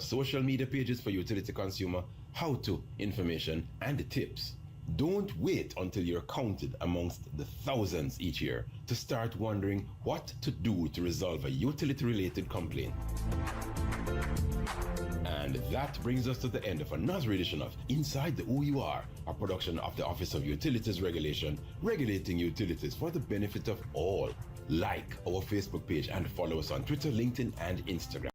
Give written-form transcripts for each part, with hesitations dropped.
our social media pages for utility consumer how-to information and tips. Don't wait until you're counted amongst the thousands each year to start wondering what to do to resolve a utility-related complaint. And that brings us to the end of another edition of Inside the OUR, a production of the Office of Utilities Regulation, regulating utilities for the benefit of all. Like our Facebook page and follow us on Twitter, LinkedIn, and Instagram.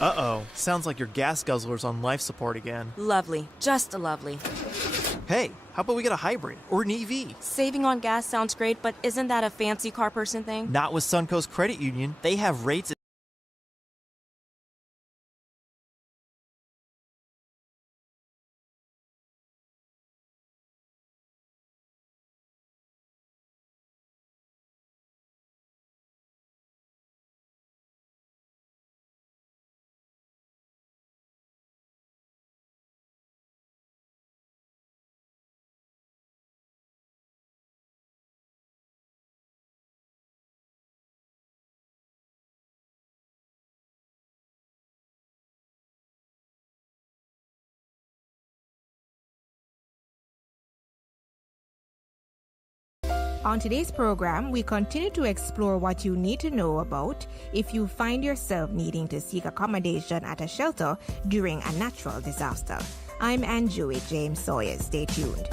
Uh-oh. Sounds like your gas guzzler's on life support again. Lovely. Just lovely. Hey, how about we get a hybrid or an EV? Saving on gas sounds great, but isn't that a fancy car person thing? Not with Suncoast Credit Union. They have rates On today's program, we continue to explore what you need to know about if you find yourself needing to seek accommodation at a shelter during a natural disaster. I'm Anju with James Sawyer. Stay tuned.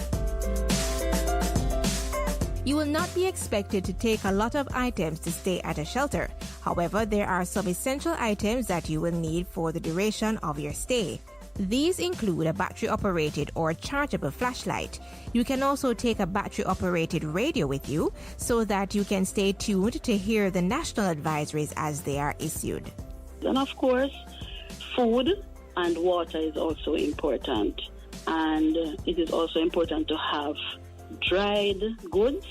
You will not be expected to take a lot of items to stay at a shelter. However, there are some essential items that you will need for the duration of your stay. These include a battery-operated or chargeable flashlight. You can also take a battery-operated radio with you so that you can stay tuned to hear the national advisories as they are issued. And of course, food and water is also important. And it is also important to have dried goods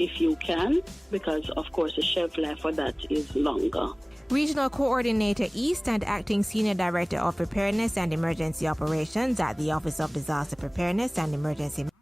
if you can, because of course the shelf life for that is longer. Regional Coordinator East and Acting Senior Director of Preparedness and Emergency Operations at the Office of Disaster Preparedness and Emergency Management.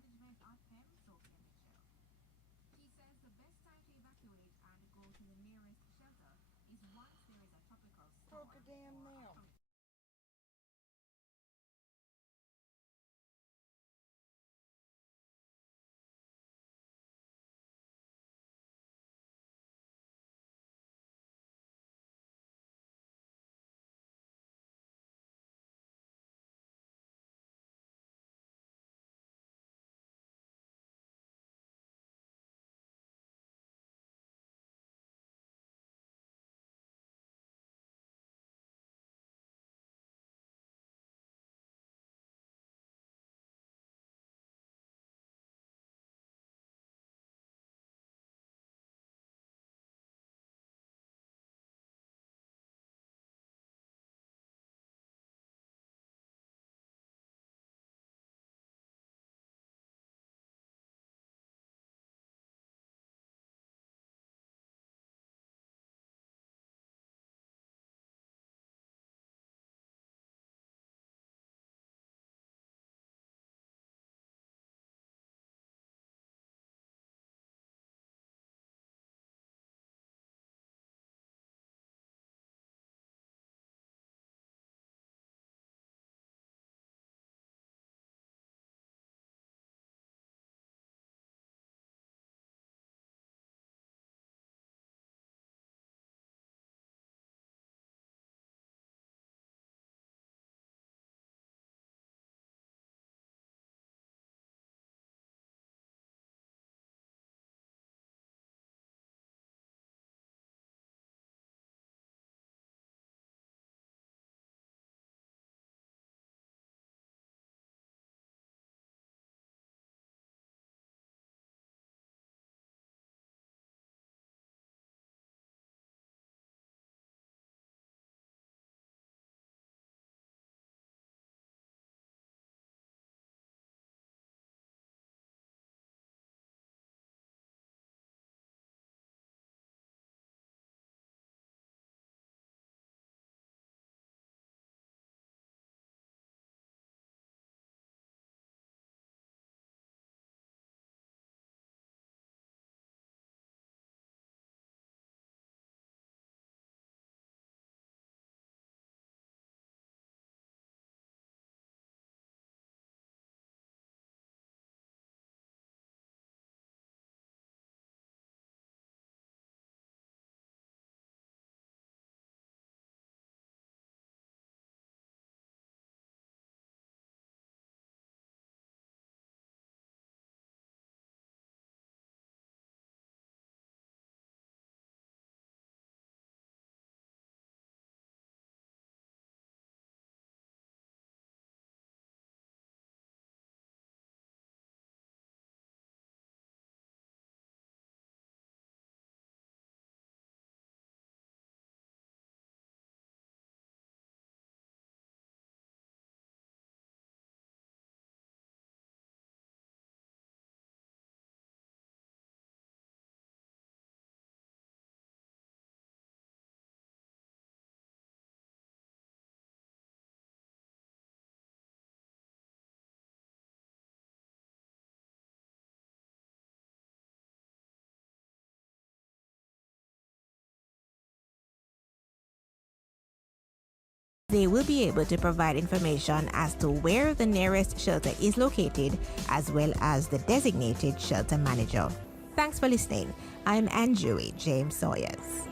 They will be able to provide information as to where the nearest shelter is located, as well as the designated shelter manager. Thanks for listening. I'm Anjui James Sawyers.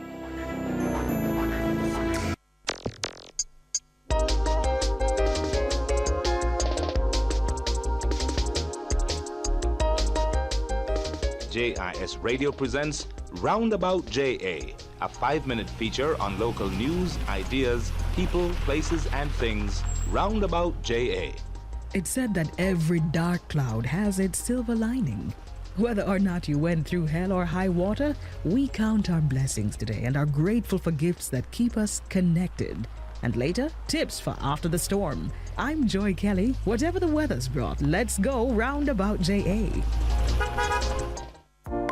JIS Radio presents Roundabout JA, a 5-minute feature on local news, ideas, people, places, and things. Roundabout JA. It's said that every dark cloud has its silver lining. Whether or not you went through hell or high water, we count our blessings today and are grateful for gifts that keep us connected. And later, tips for after the storm. I'm Joy Kelly. Whatever the weather's brought, let's go Roundabout JA.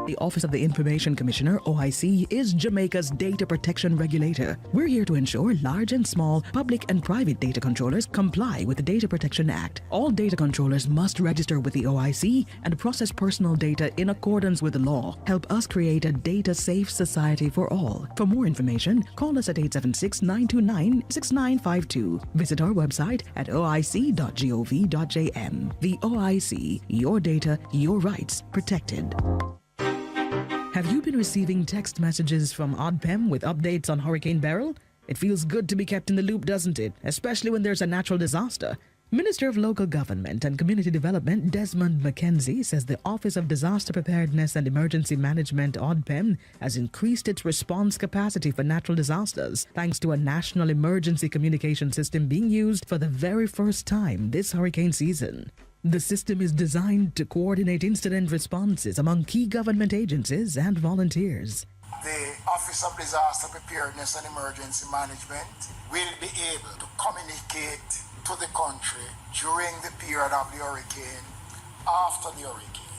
The Office of the Information Commissioner, OIC, is Jamaica's data protection regulator. We're here to ensure large and small, public and private data controllers comply with the Data Protection Act. All data controllers must register with the OIC and process personal data in accordance with the law. Help us create a data-safe society for all. For more information, call us at 876-929-6952. Visit our website at oic.gov.jm. The OIC, your data, your rights protected. Have you been receiving text messages from ODPEM with updates on Hurricane Beryl? It feels good to be kept in the loop, doesn't it? Especially when there's a natural disaster. Minister of Local Government and Community Development Desmond McKenzie says the Office of Disaster Preparedness and Emergency Management, ODPEM, has increased its response capacity for natural disasters thanks to a national emergency communication system being used for the very first time this hurricane season. The system is designed to coordinate incident responses among key government agencies and volunteers. The Office of Disaster Preparedness and Emergency Management will be able to communicate to the country during the period of the hurricane, after the hurricane.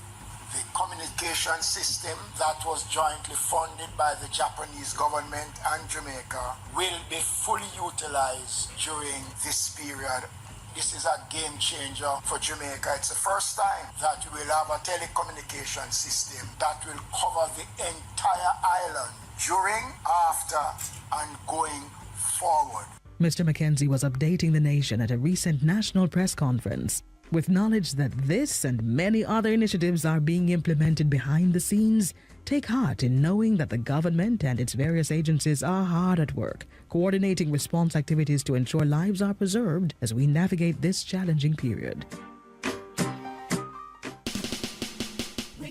The communication system that was jointly funded by the Japanese government and Jamaica will be fully utilized during this period. This is a game changer for Jamaica. It's the first time that we will have a telecommunication system that will cover the entire island during, after, and going forward. Mr. McKenzie was updating the nation at a recent national press conference. With knowledge that this and many other initiatives are being implemented behind the scenes, take heart in knowing that the government and its various agencies are hard at work, coordinating response activities to ensure lives are preserved as we navigate this challenging period.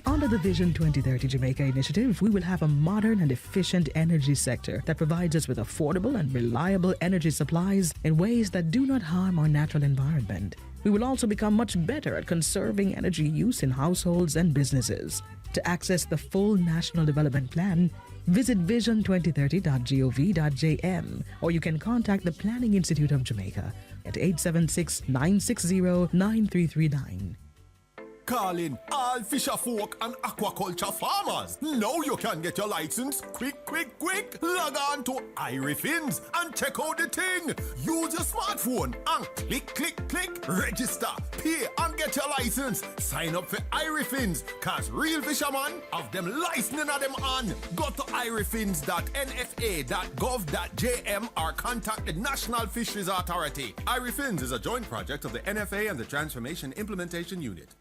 Under the Vision 2030 Jamaica initiative, we will have a modern and efficient energy sector that provides us with affordable and reliable energy supplies in ways that do not harm our natural environment. We will also become much better at conserving energy use in households and businesses. To access the full National Development Plan, visit vision2030.gov.jm, or you can contact the Planning Institute of Jamaica at 876-960-9339. Calling all fisher folk and aquaculture farmers. Now you can get your license quick, quick, quick. Log on to iRefins and check out the thing. Use your smartphone and click, click, click. Register, pay and get your license. Sign up for iRefins, cause real fishermen have them licensing of them on. Go to irefins.nfa.gov.jm or contact the National Fisheries Authority. iRefins is a joint project of the NFA and the Transformation Implementation Unit.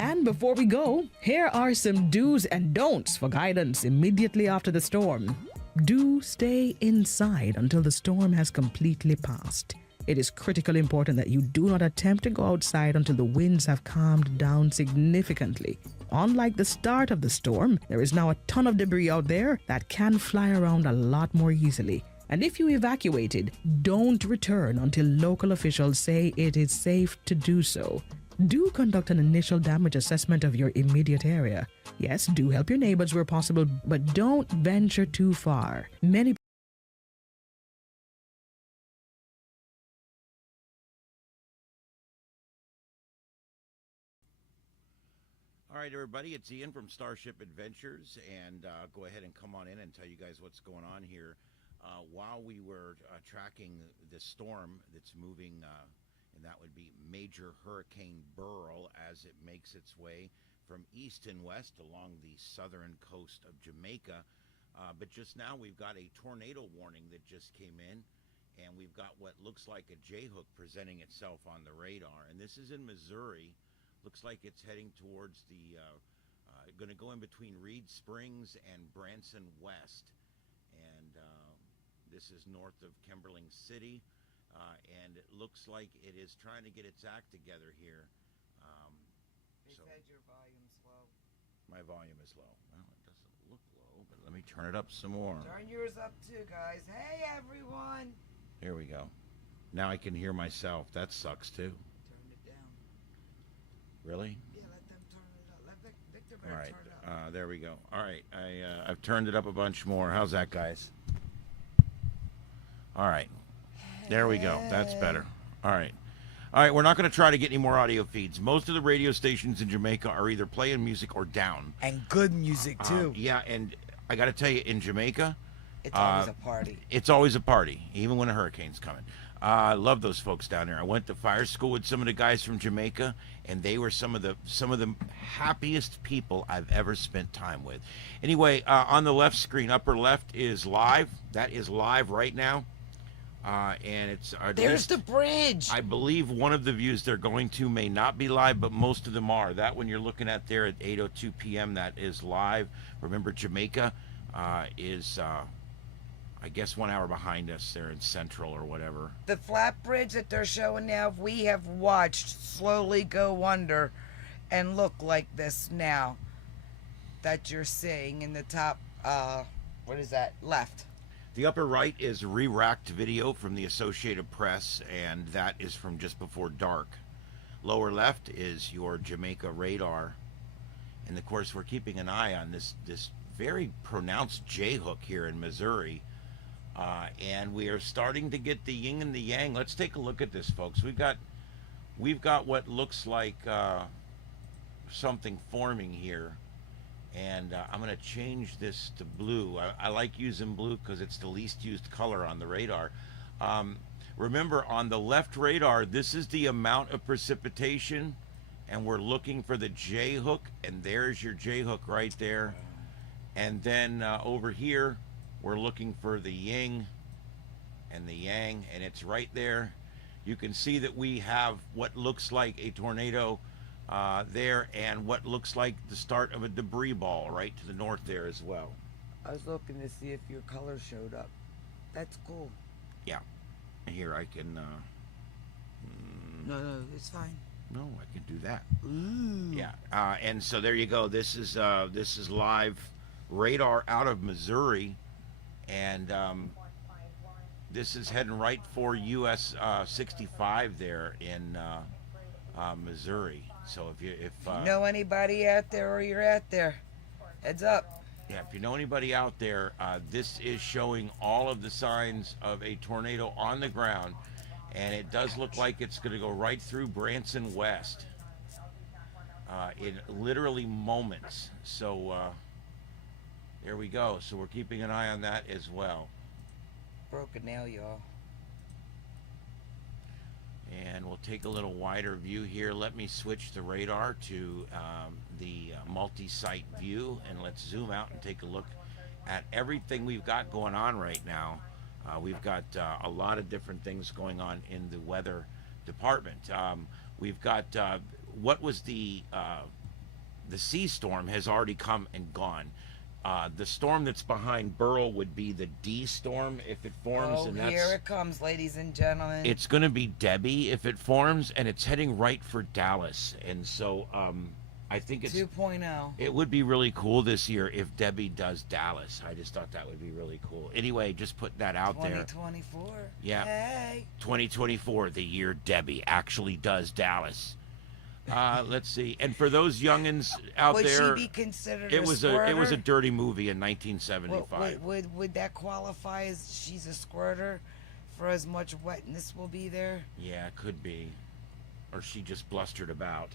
And before we go, here are some do's and don'ts for guidance immediately after the storm. Do stay inside until the storm has completely passed. It is critically important that you do not attempt to go outside until the winds have calmed down significantly. Unlike the start of the storm, there is now a ton of debris out there that can fly around a lot more easily. And if you evacuated, don't return until local officials say it is safe to do so. Do conduct an initial damage assessment of your immediate area. Yes, do help your neighbors where possible, but don't venture too far. All right, everybody, it's Ian from Starship Adventures, and go ahead and come on in and tell you guys what's going on here. While we were tracking the storm that's moving, and that would be Major Hurricane Beryl as it makes its way from east and west along the southern coast of Jamaica. But just now we've got a tornado warning that just came in, and we've got what looks like a J-hook presenting itself on the radar. And this is in Missouri. Looks like it's heading towards the going to go in between Reed Springs and Branson West. And this is north of Kimberling City. And it looks like it is trying to get its act together here. They said your volume's low. My volume is low. Well, it doesn't look low, but let me turn it up some more. Turn yours up too, guys. Hey, everyone. Here we go. Now I can hear myself. That sucks too. Turn it down. Really? Yeah, let them turn it up. Let Victor better All right. turn it up. There we go. All right. I've turned it up a bunch more. How's that, guys? All right. There we go. That's better. All right. All right, we're not going to try to get any more audio feeds. Most of the radio stations in Jamaica are either playing music or down. And good music, too. Yeah, and I got to tell you, in Jamaica... It's always a party. It's always a party, even when a hurricane's coming. I love those folks down there. I went to fire school with some of the guys from Jamaica, and they were some of the happiest people I've ever spent time with. Anyway, on the left screen, upper left is live. That is live right now. And it's there's the bridge. I believe one of the views they're going to may not be live, but most of them are. That one you're looking at there at 8:02 p.m. that is live. Remember, Jamaica is I guess 1 hour behind us. They're in Central or whatever. The flat bridge that they're showing now, we have watched slowly go under and look like this now that you're seeing in the top. What is that? Left. The upper right is re-racked video from the Associated Press, and that is from just before dark. Lower left is your Jamaica radar. And of course, we're keeping an eye on this very pronounced J-hook here in Missouri. And we are starting to get the yin and the yang. Let's take a look at this, folks. We've got what looks like something forming here. And I'm going to change this to blue. I like using blue because it's the least used color on the radar. Remember, on the left radar, this is the amount of precipitation, and we're looking for the J-hook, and there's your J-hook right there. And then over here, we're looking for the yin and the yang, and it's right there. You can see that we have what looks like a tornado there, and what looks like the start of a debris ball right to the north there as well. I was looking to see if your color showed up. That's cool. Yeah. Here I can No, it's fine. No, I can do that. Ooh. Yeah. And so there you go. This is live radar out of Missouri, and this is heading right for US 65 there in Missouri. So if you know anybody out there, or you're out there, heads up. Yeah, if you know anybody out there, this is showing all of the signs of a tornado on the ground, and it does look like it's going to go right through Branson West in literally moments. So there we go. So we're keeping an eye on that as well. Broke a nail, y'all. And we'll take a little wider view here. Let me switch the radar to the multi-site view, and let's zoom out and take a look at everything we've got going on right now. We've got a lot of different things going on in the weather department. We've got what was the sea storm has already come and gone. The storm that's behind Beryl would be the D storm if it forms. Oh, and that's, here it comes, ladies and gentlemen. It's going to be Debbie if it forms, and it's heading right for Dallas. And so I think it's 2.0. It would be really cool this year if Debbie does Dallas. I just thought that would be really cool. Anyway, just put that out there. 2024. Yeah. Hey. 2024, the year Debbie actually does Dallas. Let's see. And for those youngins out there, would she be considered it was squirter? a dirty movie in 1975. Would that qualify as she's a squirter for as much wetness will be there? Yeah, it could be. Or she just blustered about.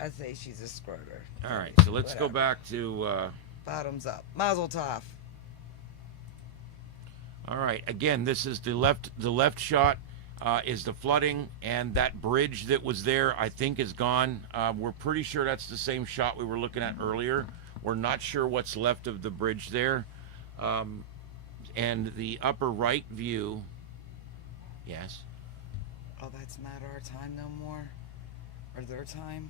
I'd say she's a squirter. All right, so let's go back to bottoms up. Mazel tov. All right, again, this is the left shot. Is the flooding, and that bridge that was there I think is gone. We're pretty sure that's the same shot we were looking at earlier. We're not sure what's left of the bridge there. And the upper right view, yes. Oh, that's not our time no more? Or their time?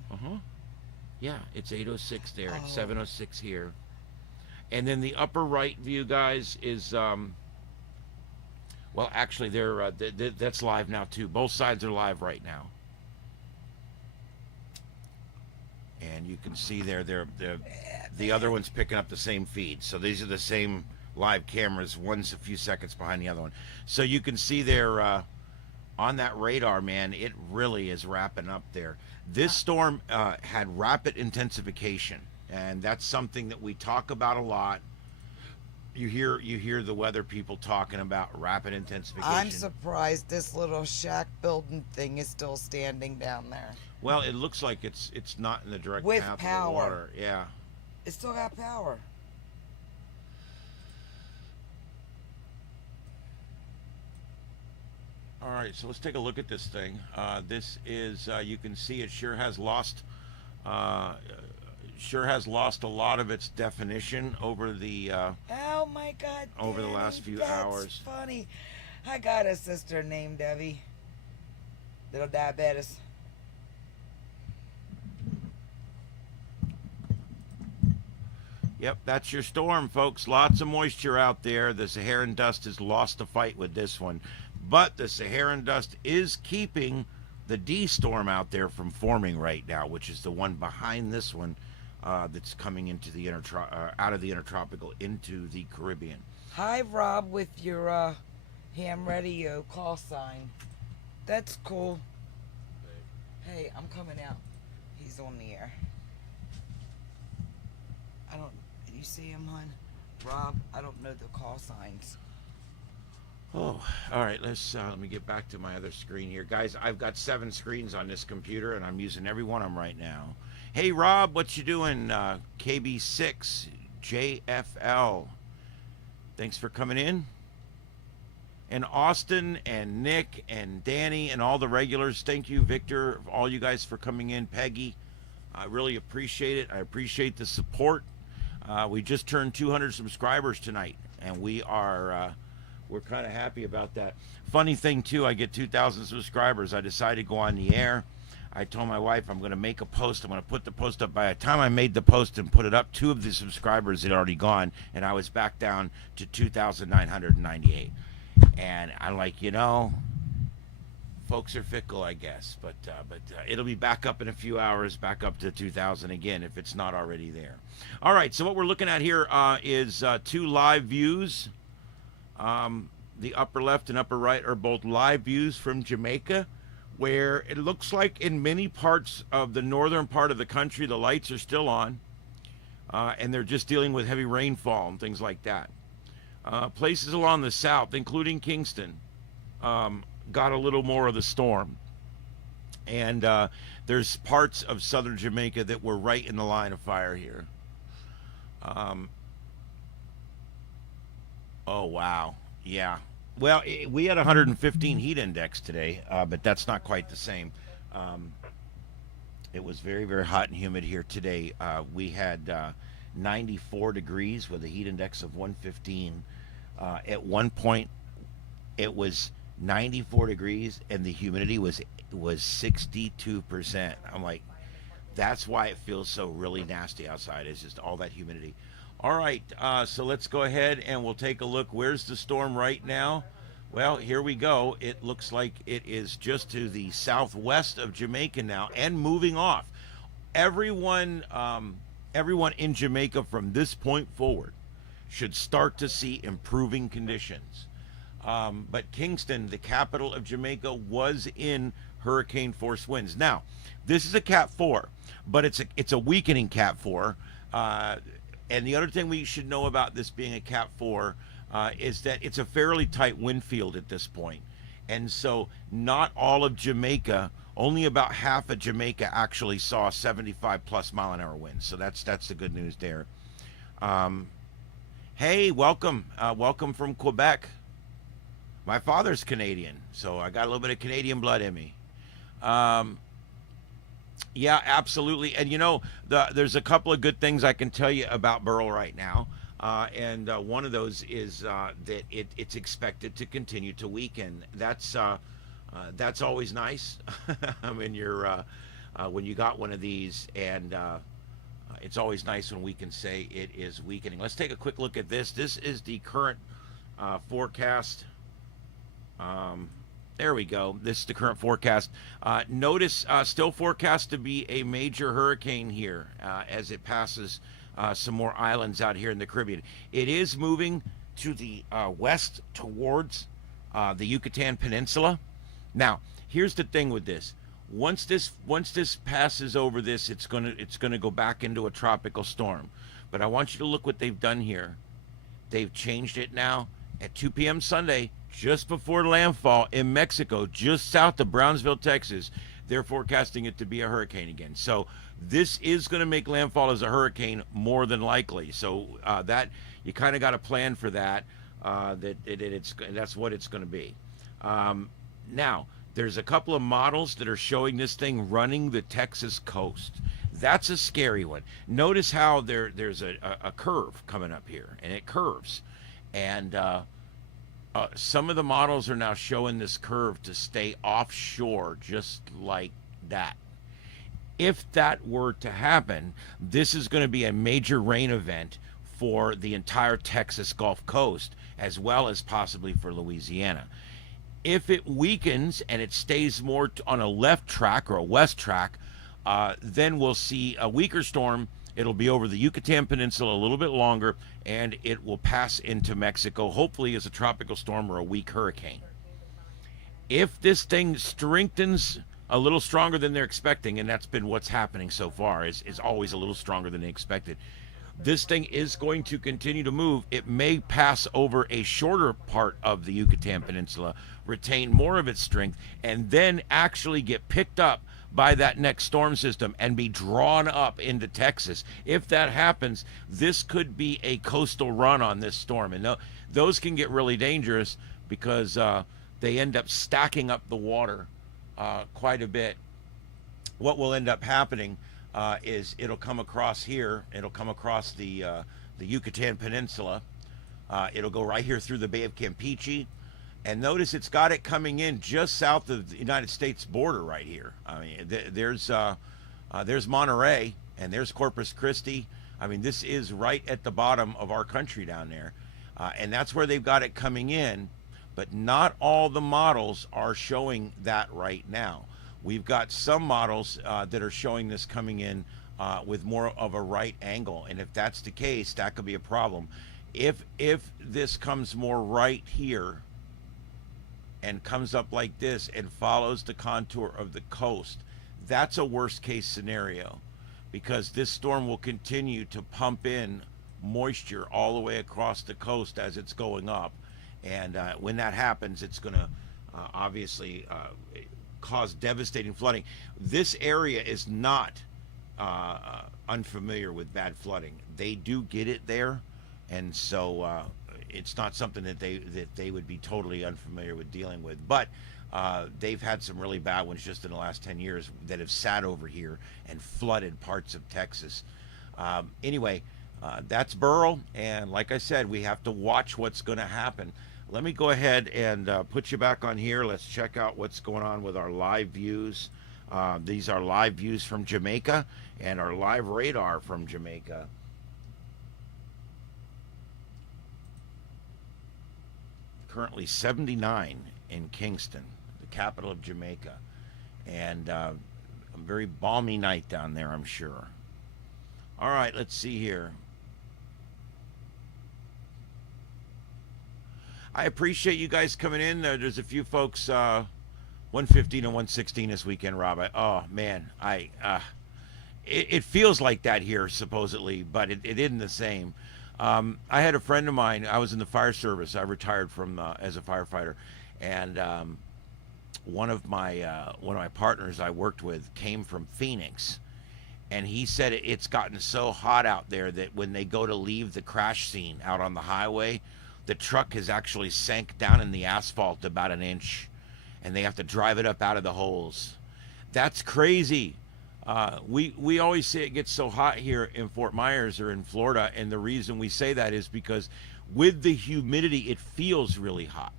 Yeah, it's 8:06 there. It's 7:06 here. And then the upper right view, guys, is well, actually, that's live now too. Both sides are live right now, and you can see the other one's picking up the same feed. So these are the same live cameras. One's a few seconds behind the other one. So you can see there on that radar, man. It really is wrapping up there. This storm had rapid intensification, and that's something that we talk about a lot. You hear the weather people talking about rapid intensification. I'm surprised this little shack building thing is still standing down there. Well, it looks like it's not in the direct with path power. of the water. Yeah. It still got power. All right, so let's take a look at this thing. This is you can see it sure has lost a lot of its definition over the oh my God! over the last few hours. That's funny. I got a sister named Debbie. Little diabetes. Yep, that's your storm, folks. Lots of moisture out there. The Saharan dust has lost the fight with this one. But the Saharan dust is keeping the D storm out there from forming right now, which is the one behind this one that's coming into the out of the intertropical into the Caribbean. Hi, Rob, with your ham radio call sign. That's cool. Hey, I'm coming out. He's on the air. You see him, hon? Rob, I don't know the call signs. Oh, all right. Let me get back to my other screen here, guys. I've got 7 screens on this computer, and I'm using every one of them right now. Hey, Rob, what you doing? KB6 JFL. Thanks for coming in. And Austin and Nick and Danny and all the regulars. Thank you, Victor, all you guys for coming in. Peggy, I really appreciate it. I appreciate the support. We just turned 200 subscribers tonight, and we're kind of happy about that. Funny thing too, I get 2,000 subscribers. I decided to go on the air. I told my wife I'm going to make a post. I'm going to put the post up. By the time I made the post and put it up, 2 of the subscribers had already gone, and I was back down to 2,998. And I'm like, folks are fickle, I guess, but it'll be back up in a few hours, back up to 2,000 again if it's not already there. All right, so what we're looking at here is 2 live views. The upper left and upper right are both live views from Jamaica, where it looks like in many parts of the northern part of the country the lights are still on, and they're just dealing with heavy rainfall and things like that. Places along the south, including Kingston, got a little more of the storm, and there's parts of southern Jamaica that were right in the line of fire here. Oh wow, yeah. Well, we had 115 heat index today, but that's not quite the same. It was very, very hot and humid here today. We had 94 degrees with a heat index of 115. At one point, it was 94 degrees and the humidity was 62%. I'm like, that's why it feels so really nasty outside. It's just all that humidity. All right, so let's go ahead and we'll take a look. Where's the storm right now? Well, here we go. It looks like it is just to the southwest of Jamaica now and moving off. Everyone in Jamaica from this point forward should start to see improving conditions. But Kingston, the capital of Jamaica, was in hurricane force winds. Now, this is a Cat 4, but it's a weakening Cat 4. And the other thing we should know about this being a Cat 4 is that it's a fairly tight wind field at this point. And so not all of Jamaica, only about half of Jamaica actually saw 75 plus mile an hour winds. So that's the good news there. Hey, welcome. Welcome from Quebec. My father's Canadian, so I got a little bit of Canadian blood in me. Yeah, absolutely. And there's a couple of good things I can tell you about Beryl right now. And one of those is that it's expected to continue to weaken. That's always nice. I mean, when you got one of these and It's always nice when we can say it is weakening. Let's take a quick look at this. This is the current forecast. There we go. This is the current forecast. Notice still forecast to be a major hurricane here as it passes some more islands out here in the Caribbean. It is moving to the west towards the Yucatan Peninsula. Now, here's the thing with this. Once this passes over this, it's gonna go back into a tropical storm. But I want you to look what they've done here. They've changed it now at 2 p.m. Sunday, just before landfall in Mexico, just south of Brownsville, Texas. They're forecasting it to be a hurricane again. So this is going to make landfall as a hurricane more than likely. So that you kind of got to plan for that. That's what it's going to be. Now, there's a couple of models that are showing this thing running the Texas coast. That's a scary one. Notice how there's a curve coming up here, and it curves. And some of the models are now showing this curve to stay offshore just like that. If that were to happen, this is going to be a major rain event for the entire Texas Gulf Coast, as well as possibly for Louisiana. If it weakens and it stays more on a left track or a west track, then we'll see a weaker storm. It'll be over the Yucatan Peninsula a little bit longer, and it will pass into Mexico, hopefully as a tropical storm or a weak hurricane. If this thing strengthens a little stronger than they're expecting, and that's been what's happening so far, is always a little stronger than they expected, this thing is going to continue to move. It may pass over a shorter part of the Yucatan Peninsula, retain more of its strength, and then actually get picked up by that next storm system and be drawn up into Texas. If that happens, this could be a coastal run on this storm. And those can get really dangerous because they end up stacking up the water quite a bit. What will end up happening is it'll come across here. It'll come across the Yucatan Peninsula. It'll go right here through the Bay of Campeche. And notice it's got it coming in just south of the United States border right here. I mean, there's Monterey and there's Corpus Christi. I mean, this is right at the bottom of our country down there. And that's where they've got it coming in. But not all the models are showing that right now. We've got some models that are showing this coming in with more of a right angle. And if that's the case, that could be a problem. If this comes more right here, and comes up like this and follows the contour of the coast, that's a worst case scenario, because this storm will continue to pump in moisture all the way across the coast as it's going up. And when that happens, it's going to obviously cause devastating flooding. This area is not unfamiliar with bad flooding. They do get it there, and so it's not something that they would be totally unfamiliar with dealing with. But they've had some really bad ones just in the last 10 years that have sat over here and flooded parts of Texas. Anyway, that's Beryl, and like I said, we have to watch what's going to happen. Let me go ahead and put you back on here. Let's check out what's going on with our live views. These are live views from Jamaica and our live radar from Jamaica. Currently 79 in Kingston, the capital of Jamaica, and a very balmy night down there, I'm sure. All right, let's see here. I appreciate you guys coming in. There's a few folks, 115 and 116 this weekend, Rob. Oh man, it feels like that here supposedly, but it isn't the same. I had a friend of mine. I was in the fire service. I retired from as a firefighter, and one of my partners I worked with came from Phoenix, and he said it's gotten so hot out there that when they go to leave the crash scene out on the highway, the truck has actually sank down in the asphalt about an inch, and they have to drive it up out of the holes. That's crazy. We always say it gets so hot here in Fort Myers or in Florida, and the reason we say that is because with the humidity, it feels really hot,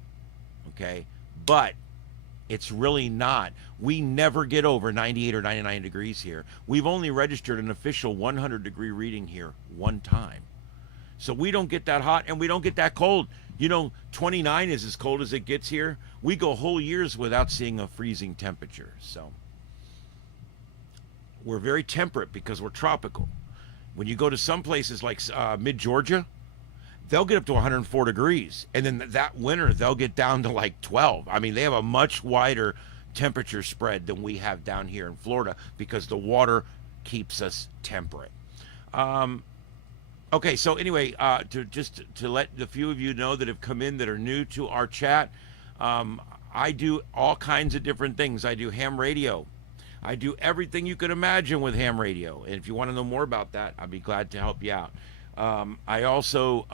okay? But It's really not. We never get over 98 or 99 degrees here. We've only registered an official 100-degree reading here one time. So we don't get that hot and we don't get that cold. 29 is as cold as it gets here. We go whole years without seeing a freezing temperature. So we're very temperate because we're tropical. When you go to some places like mid-Georgia, they'll get up to 104 degrees. And then that winter, they'll get down to like 12. I mean, they have a much wider temperature spread than we have down here in Florida because the water keeps us temperate. Okay, so anyway, to let the few of you know that have come in that are new to our chat, I do all kinds of different things. I do ham radio. I do everything you could imagine with ham radio. And if you want to know more about that, I'd be glad to help you out. I also,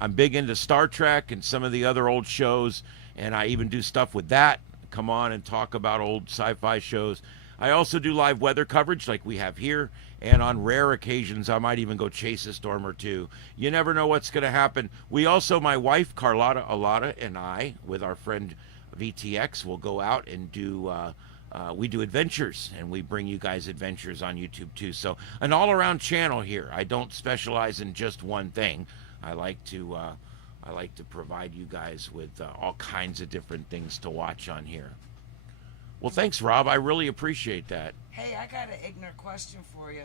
I'm big into Star Trek and some of the other old shows, and I even do stuff with that. Come on and talk about old sci-fi shows. I also do live weather coverage like we have here, and on rare occasions, I might even go chase a storm or two. You never know what's going to happen. We also, my wife, Carlotta Alata, and I, with our friend VTX, will go out and do, we do adventures, and we bring you guys adventures on YouTube too. So an all-around channel here. I don't specialize in just one thing. I like to provide you guys with all kinds of different things to watch on here. Well, thanks, Rob. I really appreciate that. Hey, I got an ignorant question for you.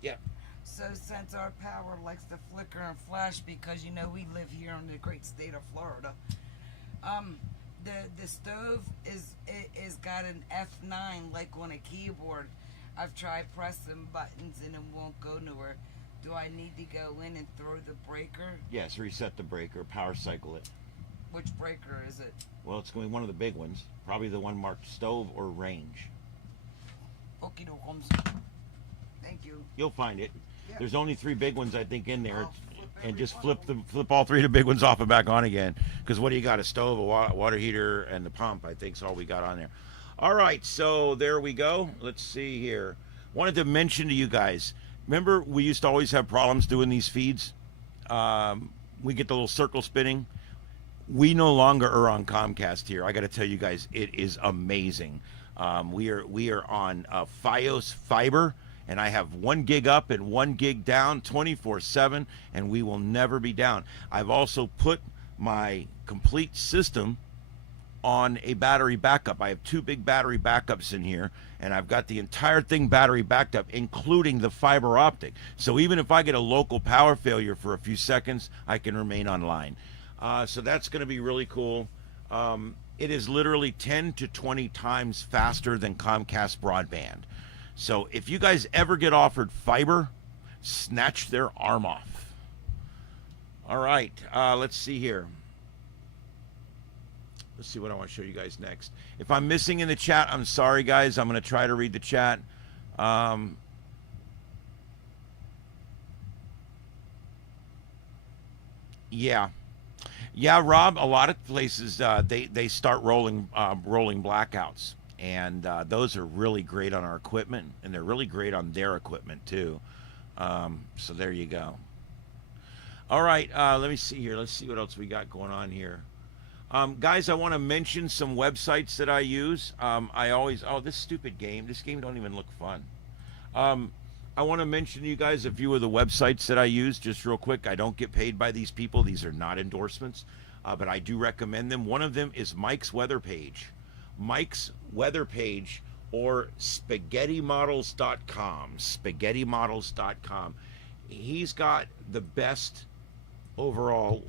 Yeah. So since our power likes to flicker and flash because we live here in the great state of Florida, the stove is got an F9 like on a keyboard. I've tried pressing buttons and it won't go nowhere. Do I need to go in and throw the breaker? Yes, reset the breaker, power cycle it. Which breaker is it? Well, it's going to be one of the big ones. Probably the one marked stove or range. Okie dokes. Thank you. You'll find it. Yeah. There's only 3 big ones, I think, in there. And just flip all 3 of the big ones off and back on again. Because what do you got? A stove, a water heater, and the pump, I think is all we got on there. All right, so there we go. Let's see here. Wanted to mention to you guys, remember we used to always have problems doing these feeds? We get the little circle spinning. We no longer are on Comcast here. I got to tell you guys, it is amazing. We are on Fios Fiber, and I have 1 gig up and 1 gig down 24/7, and we will never be down. I've also put my complete system on a battery backup. I have 2 big battery backups in here, and I've got the entire thing battery backed up, including the fiber optic. So even if I get a local power failure for a few seconds, I can remain online. So that's going to be really cool. It is literally 10 to 20 times faster than Comcast broadband. So if you guys ever get offered fiber, snatch their arm off. All right, let's see here. Let's see what I want to show you guys next. If I'm missing in the chat, I'm sorry, guys. I'm going to try to read the chat. Yeah, Rob, a lot of places, they start rolling blackouts. And those are really great on our equipment, and they're really great on their equipment, too. So there you go. All right, let me see here. Let's see what else we got going on here. Guys, I want to mention some websites that I use. This stupid game. This game don't even look fun. I want to mention to you guys a few of the websites that I use just real quick. I don't get paid by these people. These are not endorsements, but I do recommend them. One of them is Mike's Weather Page. Mike's Weather Page, or SpaghettiModels.com. SpaghettiModels.com. He's got the best overall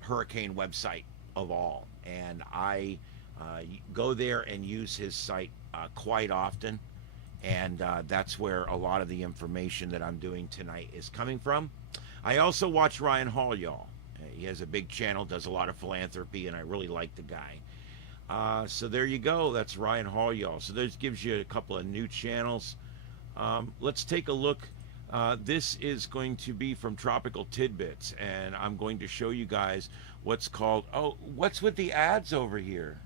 hurricane website of all, and I go there and use his site quite often, and that's where a lot of the information that I'm doing tonight is coming from. I also watch Ryan Hall, y'all. He has a big channel, does a lot of philanthropy, and I really like the guy. So there you go. That's Ryan Hall, y'all. So this gives you a couple of new channels. Let's take a look. This is going to be from Tropical Tidbits, and I'm going to show you guys what's called, what's with the ads over here?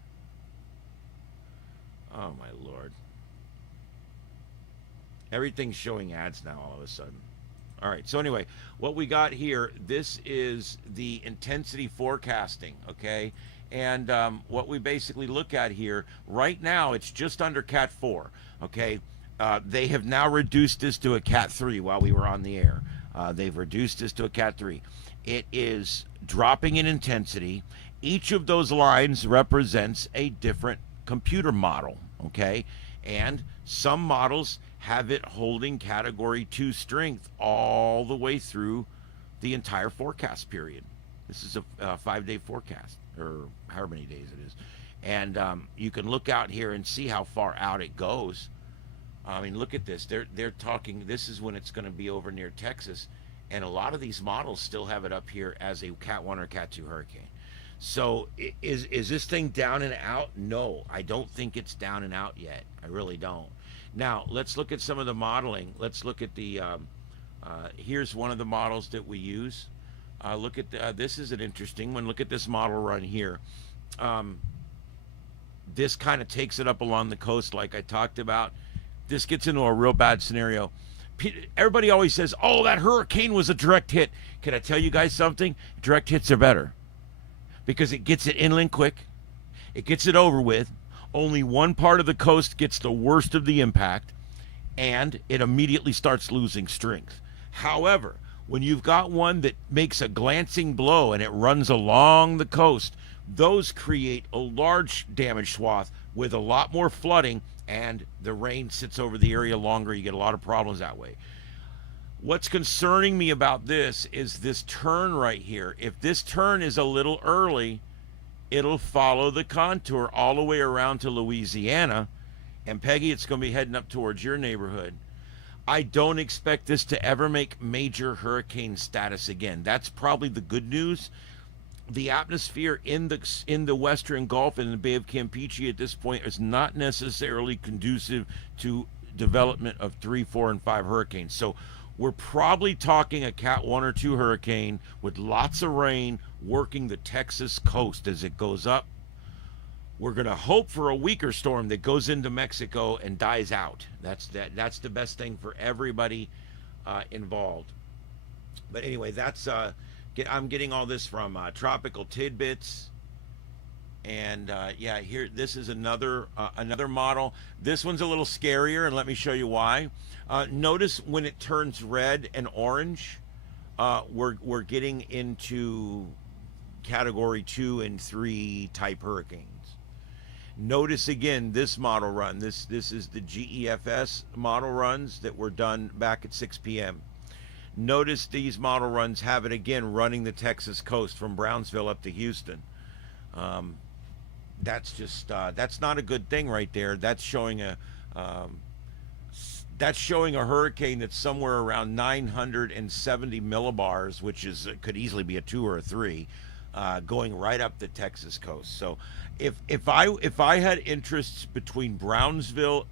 Oh my Lord. Everything's showing ads now all of a sudden. All right, so anyway, what we got here, this is the intensity forecasting, okay? And what we basically look at here, right now, it's just under Cat 4, okay? They have now reduced this to a Cat 3 while we were on the air. They've reduced this to a Cat 3. It is dropping in intensity. Each of those lines represents a different computer model, okay? And some models have it holding Category 2 strength all the way through the entire forecast period. This is a 5-day forecast, or however many days it is. And you can look out here and see how far out it goes. I mean, look at this. They're talking, this is when it's going to be over near Texas. And a lot of these models still have it up here as a Cat 1 or Cat 2 hurricane. So is this thing down and out? No, I don't think it's down and out yet. I really don't. Now, let's look at some of the modeling. Let's look at the, here's one of the models that we use. Look at this is an interesting one. Look at this model run here. This kind of takes it up along the coast like I talked about. This gets into a real bad scenario. Everybody always says, oh, that hurricane was a direct hit. Can I tell you guys something? Direct hits are better because it gets it inland quick. It gets it over with. Only one part of the coast gets the worst of the impact, and it immediately starts losing strength. However, when you've got one that makes a glancing blow and it runs along the coast, those create a large damage swath with a lot more flooding, and the rain sits over the area longer. You get a lot of problems that way. What's concerning me about this is this turn right here. If this turn is a little early, it'll follow the contour all the way around to Louisiana. And Peggy, it's going to be heading up towards your neighborhood. I don't expect this to ever make major hurricane status again. That's probably the good news. The atmosphere in the Western Gulf and the Bay of Campeche at this point is not necessarily conducive to development of 3, 4, and 5 hurricanes. So we're probably talking a Cat 1 or 2 hurricane with lots of rain working the Texas coast as it goes up. We're going to hope for a weaker storm that goes into Mexico and dies out. That's the best thing for everybody involved. But anyway, that's I'm getting all this from Tropical Tidbits. And yeah, here, this is another model. This one's a little scarier, and let me show you why. Notice when it turns red and orange, we're getting into Category 2 and 3 type hurricanes. Notice again this model run. This is the GEFS model runs that were done back at 6 p.m. Notice these model runs have it again running the Texas coast from Brownsville up to Houston. That's just that's not a good thing right there. That's showing a hurricane that's somewhere around 970 millibars, which is could easily be a 2 or a 3, going right up the Texas coast. So if I had interests between Brownsville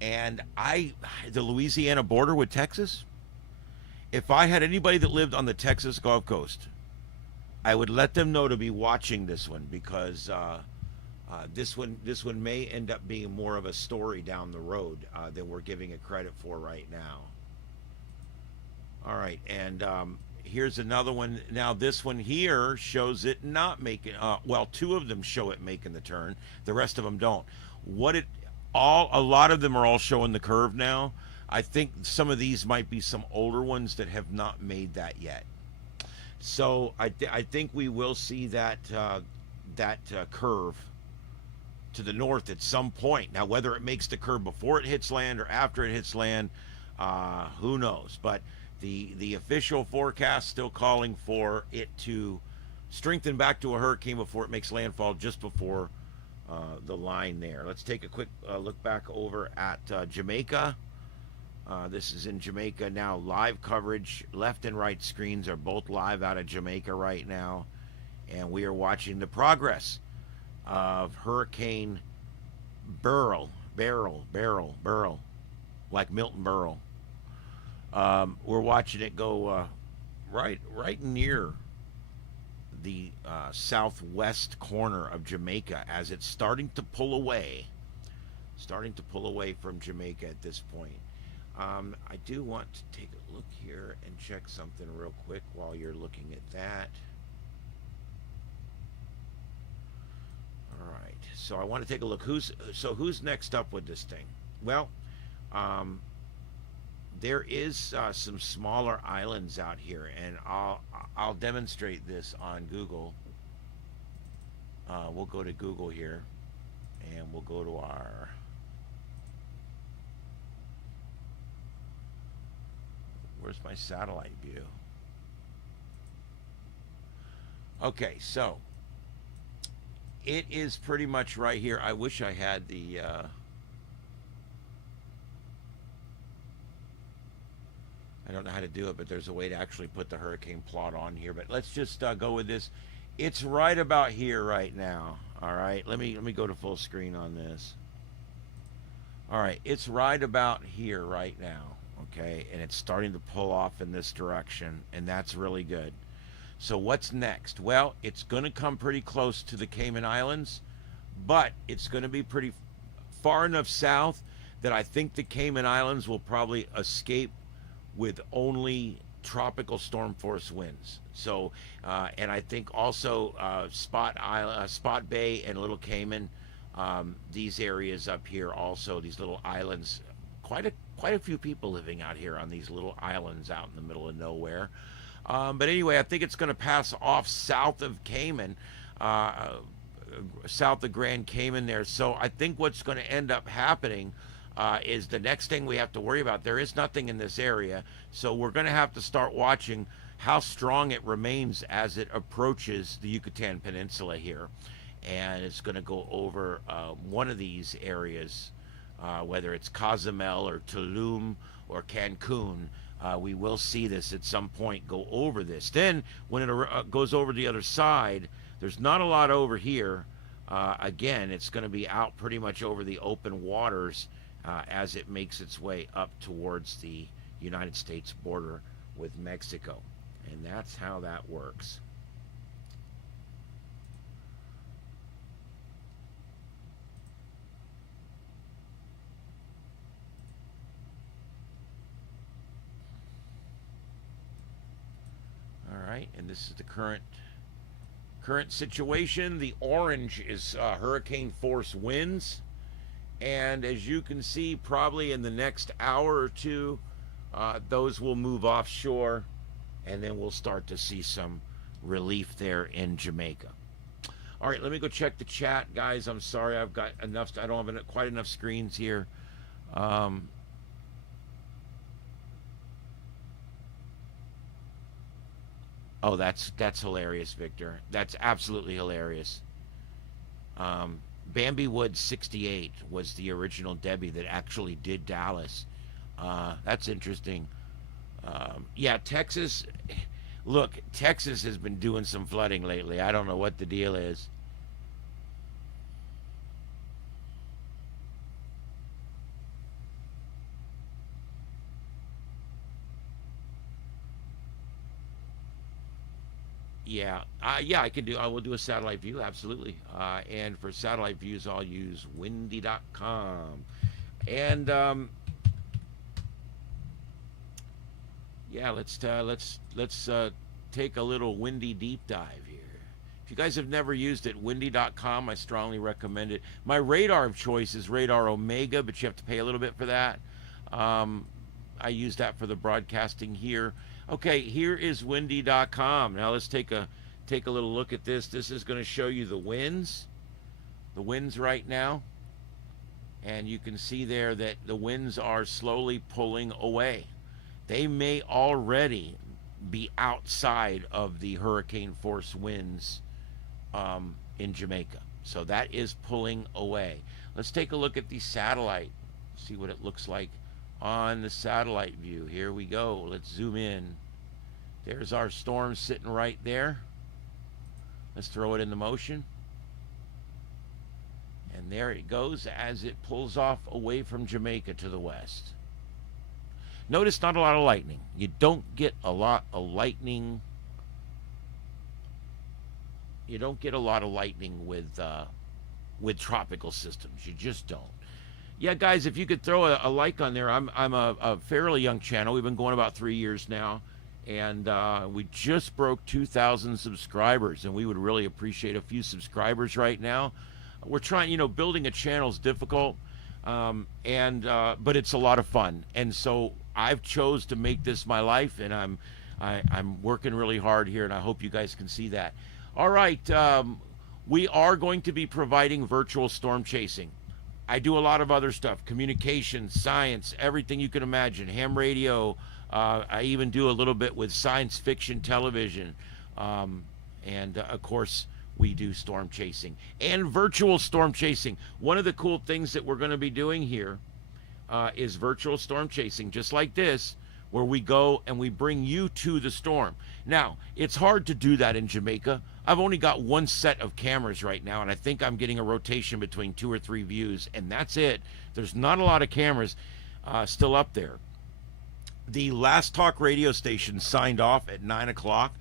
and the Louisiana border with Texas, if I had anybody that lived on the Texas Gulf Coast, I would let them know to be watching this one, because this one may end up being more of a story down the road than we're giving it credit for right now. All right, and here's another one. Now this one here shows it not making. Well, 2 of them show it making the turn. The rest of them don't. A lot of them are all showing the curve now. I think some of these might be some older ones that have not made that yet. So I think we will see that curve to the north at some point. Now, whether it makes the curve before it hits land or after it hits land, who knows? But the official forecast still calling for it to strengthen back to a hurricane before it makes landfall, just before the line there. Let's take a quick look back over at Jamaica. This is in Jamaica now. Live coverage. Left and right screens are both live out of Jamaica right now. And we are watching the progress of Hurricane Beryl. Like Milton Berle. We're watching it go right near the southwest corner of Jamaica as it's starting to pull away. From Jamaica at this point. I do want to take a look here and check something real quick while you're looking at that. All right. So I want to take a look. Who's next up with this thing? Well, there is some smaller islands out here, and I'll demonstrate this on Google. We'll go to Google here, and we'll go to our where's my satellite view? Okay, so it is pretty much right here. I wish I had the I don't know how to do it, but there's a way to actually put the hurricane plot on here. But let's just go with this. It's right about here right now. All right, let me go to full screen on this. All right, it's right about here right now. Okay, and it's starting to pull off in this direction, and that's really good. So what's next? Well, it's going to come pretty close to the Cayman Islands, but it's going to be pretty far enough south that I think the Cayman Islands will probably escape with only tropical storm force winds. So, and I think also Spot Bay and Little Cayman, these areas up here also, these little islands, quite a few people living out here on these little islands out in the middle of nowhere. But anyway, I think it's going to pass off south of Cayman, south of Grand Cayman there. So I think what's going to end up happening is the next thing we have to worry about. There is nothing in this area, so we're going to have to start watching how strong it remains as it approaches the Yucatan Peninsula here. And it's going to go over one of these areas, whether it's Cozumel or Tulum or Cancun. We will see this at some point go over this. Then when it goes over the other side, there's not a lot over here. Again, it's going to be out pretty much over the open waters as it makes its way up towards the United States border with Mexico. And that's how that works. All right, and this is the current situation. The orange is hurricane force winds. And as you can see, probably in the next hour or two, those will move offshore, and then we'll start to see some relief there in Jamaica. All right, let me go check the chat, guys. I'm sorry, I've got enough. I don't have quite enough screens here. Oh, that's hilarious, Victor. That's absolutely hilarious. Bambi Wood 68 was the original Debbie that actually did Dallas. That's interesting. Yeah, Texas. Look, Texas has been doing some flooding lately. I don't know what the deal is. Yeah, I can do. I will do a satellite view, absolutely. And for satellite views, I'll use windy.com. And yeah, let's take a little windy deep dive here. If you guys have never used it, windy.com, I strongly recommend it. My radar of choice is Radar Omega, but you have to pay a little bit for that. I use that for the broadcasting here. Okay, here is windy.com. Now let's take a little look at this. This is going to show you the winds right now. And you can see there that the winds are slowly pulling away. They may already be outside of the hurricane force winds in Jamaica. So that is pulling away. Let's take a look at the satellite, see what it looks like on the satellite view. Here we go. Let's zoom in. There's our storm sitting right there. Let's throw it into motion. And there it goes as it pulls off away from Jamaica to the west. Notice not a lot of lightning. You don't get a lot of lightning. You don't get a lot of lightning with tropical systems. You just don't. Yeah, guys, if you could throw a like on there. I'm a fairly young channel. We've been going about 3 years now, and we just broke 2,000 subscribers, and we would really appreciate a few subscribers right now. we're trying, building a channel is difficult, but it's a lot of fun. And so I've chose to make this my life, and I'm working really hard here, and I hope you guys can see that. All right, we are going to be providing virtual storm chasing. I do a lot of other stuff, communication, science, everything you can imagine, ham radio. I even do a little bit with science fiction television. And of course, we do storm chasing and virtual storm chasing. One of the cool things that we're going to be doing here is virtual storm chasing, just like this, where we go and we bring you to the storm. Now, it's hard to do that in Jamaica. I've only got one set of cameras right now, and I think I'm getting a rotation between 2 or 3 views, and that's it. There's not a lot of cameras still up there. The Last Talk radio station signed off at 9 o'clock.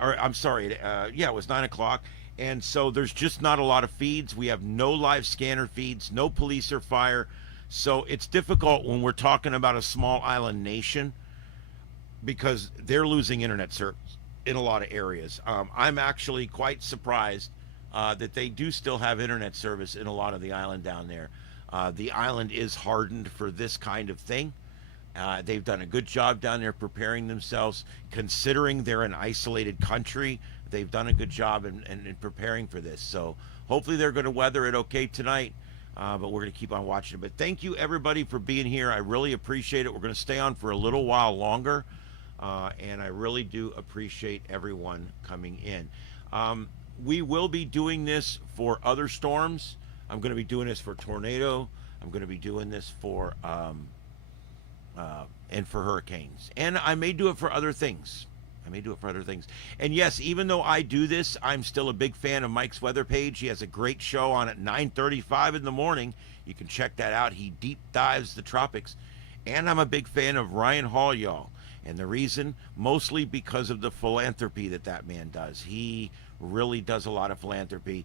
Or I'm sorry, it was 9 o'clock. And so there's just not a lot of feeds. We have no live scanner feeds, no police or fire. So it's difficult when we're talking about a small island nation because they're losing internet service in a lot of areas. I'm actually quite surprised that they do still have internet service in a lot of the island down there. The island is hardened for this kind of thing. They've done a good job down there preparing themselves, considering they're an isolated country. They've done a good job in preparing for this. So hopefully they're going to weather it okay tonight, but we're going to keep on watching it. But thank you, everybody, for being here. I really appreciate it. We're going to stay on for a little while longer, and I really do appreciate everyone coming in. We will be doing this for other storms. I'm going to be doing this for tornado. I'm going to be doing this for... and for hurricanes, and I may do it for other things. And yes, even though I do this, I'm still a big fan of Mike's weather page. He has a great show on at 9:35 in the morning. You can check that out. He deep dives the tropics. And I'm a big fan of Ryan Hall, y'all. And the reason, mostly because of the philanthropy that man does. He really does a lot of philanthropy.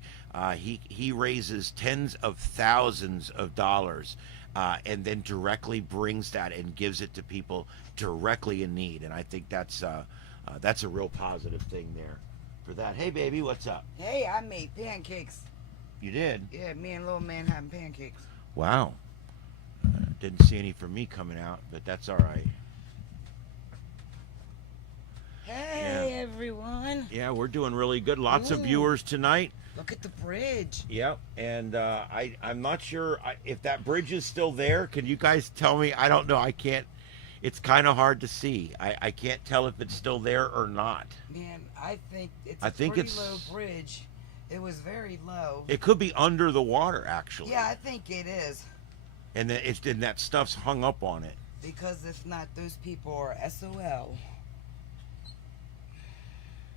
He raises tens of thousands of dollars and then directly brings that and gives it to people directly in need. And I think that's a real positive thing there for that. Hey, baby, what's up? Hey, I made pancakes. You did? Yeah, me and little man having pancakes. Wow. Didn't see any for me coming out, but that's all right. Hey, everyone. Yeah, we're doing really good. Lots of viewers tonight. Look at the bridge. Yep, and I'm not sure if that bridge is still there. Can you guys tell me? I don't know. I can't. It's kind of hard to see. I can't tell if it's still there or not. Man, I think it's a pretty low bridge. It was very low. It could be under the water, actually. Yeah, I think it is. And then that stuff's hung up on it. Because if not, those people are SOL.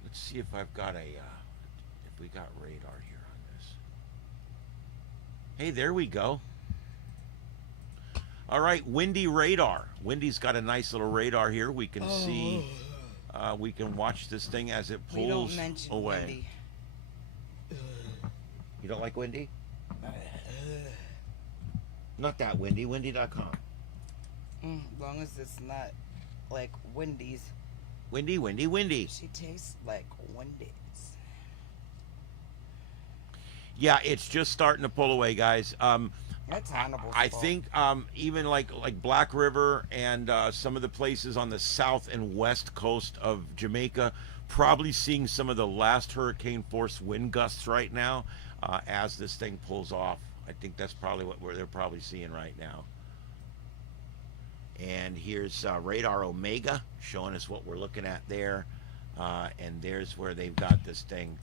Let's see if I've got if we got radar here on this. Hey, there we go. All right, Windy radar. Windy's got a nice little radar here. We can see, we can watch this thing as it pulls we don't mention away. Windy. You don't like Windy? Not that Windy, windy.com. As long as it's not like Wendy's. Windy, windy, windy. She tastes like Wendy's. Yeah, it's just starting to pull away, guys. That's Hannibal's I fault. think even like Black River and some of the places on the south and west coast of Jamaica, probably seeing some of the last hurricane force wind gusts right now as this thing pulls off. I think that's probably what they're probably seeing right now. And here's Radar Omega showing us what we're looking at there. And there's where they've got this thing.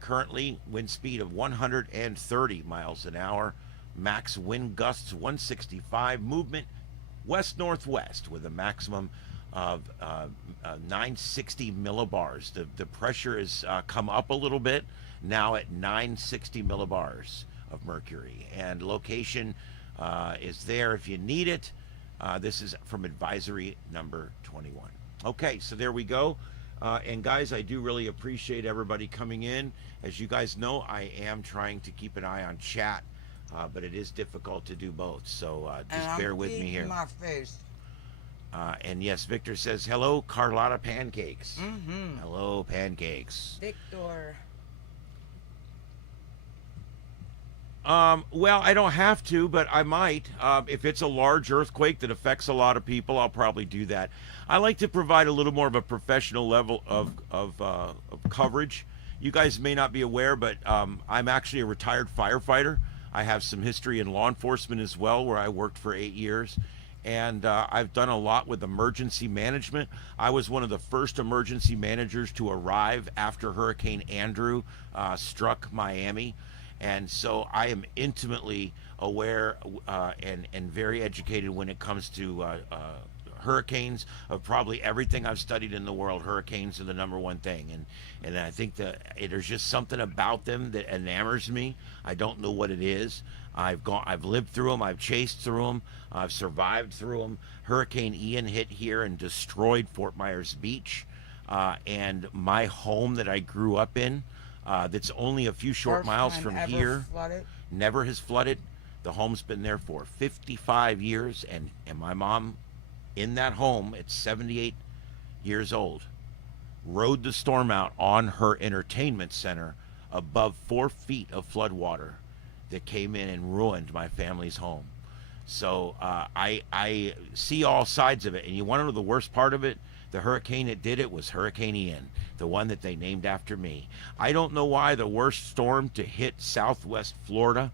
Currently, wind speed of 130 miles an hour. Max wind gusts 165. Movement west-northwest with a maximum of 960 millibars. The pressure has come up a little bit, now at 960 millibars of mercury. And location is there if you need it. This is from advisory number 21. Okay, so there we go. And guys, I do really appreciate everybody coming in. As you guys know, I am trying to keep an eye on chat, but it is difficult to do both. So just bear with me here. My face. And yes, Victor says, hello, Carlotta Pancakes. Mm-hmm. Hello, Pancakes. Victor. Well, I don't have to, but I might. If it's a large earthquake that affects a lot of people, I'll probably do that. I like to provide a little more of a professional level of coverage. You guys may not be aware, but I'm actually a retired firefighter. I have some history in law enforcement as well, where I worked for 8 years. And I've done a lot with emergency management. I was one of the first emergency managers to arrive after Hurricane Andrew struck Miami. And so I am intimately aware and very educated when it comes to hurricanes. Of probably everything I've studied in the world, hurricanes are the number one thing. And I think that there's just something about them that enamors me. I don't know what it is. I've lived through them. I've chased through them. I've survived through them. Hurricane Ian hit here and destroyed Fort Myers Beach. And my home that I grew up in, that's only a few short miles from here, never has flooded. The home's been there for 55 years, and my mom, in that home at 78 years old, rode the storm out on her entertainment center above 4 feet of flood water that came in and ruined my family's home. So I see all sides of it. And you want to know the worst part of it? The hurricane that did it was Hurricane Ian, the one that they named after me. I don't know why the worst storm to hit southwest Florida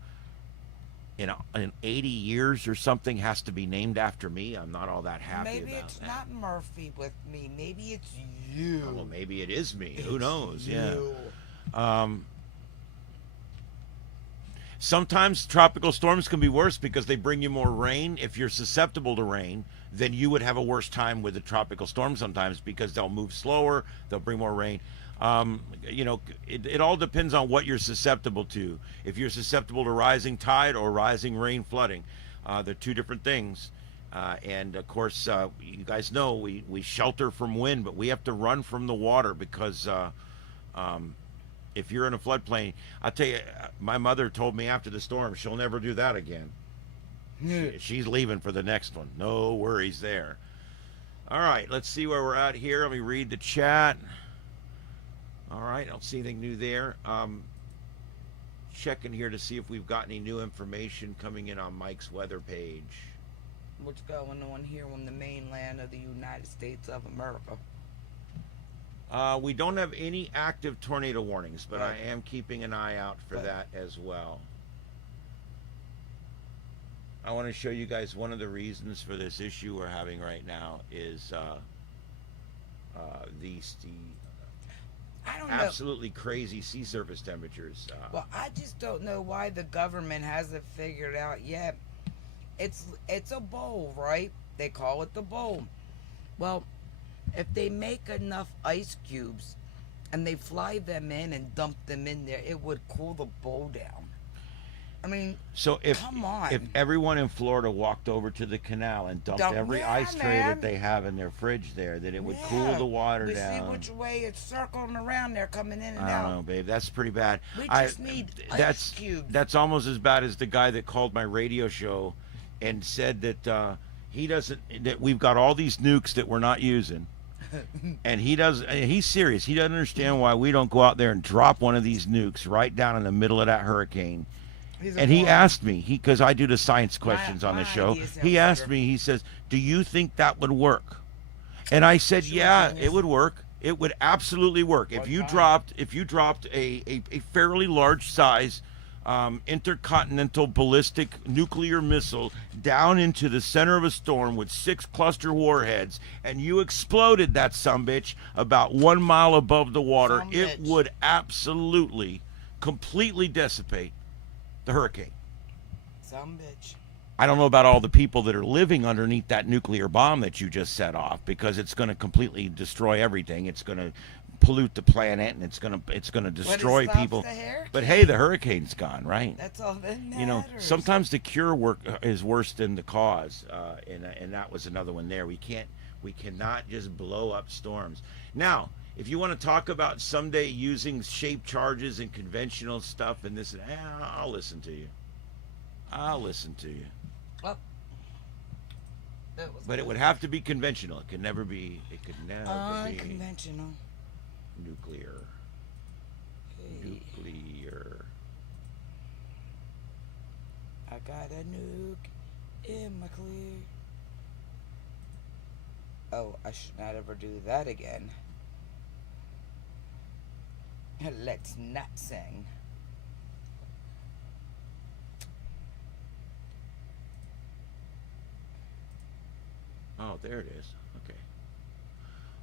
in 80 years or something has to be named after me. I'm not all that happy about that. Maybe it's not Murphy with me. Maybe it's you. Oh, well, maybe it is me. Who knows? You. Yeah. Sometimes tropical storms can be worse because they bring you more rain. If you're susceptible to rain, then you would have a worse time with a tropical storm sometimes because they'll move slower, they'll bring more rain. It all depends on what you're susceptible to. If you're susceptible to rising tide or rising rain flooding, they're two different things. And of course, you guys know we shelter from wind, but we have to run from the water because if you're in a floodplain, I'll tell you, my mother told me after the storm, she'll never do that again. She's leaving for the next one. No worries there. All right, let's see where we're at here. Let me read the chat. All right, I don't see anything new there. Checking here to see if we've got any new information coming in on Mike's weather page. What's going on here on the mainland of the United States of America? We don't have any active tornado warnings, but I am keeping an eye out for that as well. I want to show you guys one of the reasons for this issue we're having right now is I don't absolutely crazy sea surface temperatures. Well, I just don't know why the government hasn't figured out yet. It's a bowl, right? They call it the bowl. Well, if they make enough ice cubes and they fly them in and dump them in there, it would cool the bowl down. I mean, so come on. If everyone in Florida walked over to the canal and dumped every ice tray that they have in their fridge there, that it would cool the water down. See which way it's circling around there, coming in and out. I don't know, babe. That's pretty bad. We just need ice cubes. That's almost as bad as the guy that called my radio show and said that that we've got all these nukes that we're not using. And he's serious. He doesn't understand why we don't go out there and drop one of these nukes right down in the middle of that hurricane. And he asked me, because I do the science questions on the show, he asked me, he says, do you think that would work? And I said, yeah, it would work. It would absolutely work. If you dropped a fairly large size intercontinental ballistic nuclear missile down into the center of a storm with 6 cluster warheads, and you exploded that sumbitch about 1 mile above the water, it would absolutely, completely dissipate the hurricane. Sumbitch. I don't know about all the people that are living underneath that nuclear bomb that you just set off, because it's going to completely destroy everything. It's going to pollute the planet, and it's going to destroy people. But hey, the hurricane's gone, right? That's all that matters. You know, sometimes the cure work is worse than the cause, and that was another one there. We cannot just blow up storms. Now, if you want to talk about someday using shaped charges and conventional stuff and this, I'll listen to you. I'll listen to you. Well, but it would have to be conventional. It could never be. It could never be unconventional. Nuclear. Nuclear. I got a nuke in my clear. Oh, I should not ever do that again. Let's not sing. Oh, there it is. Okay.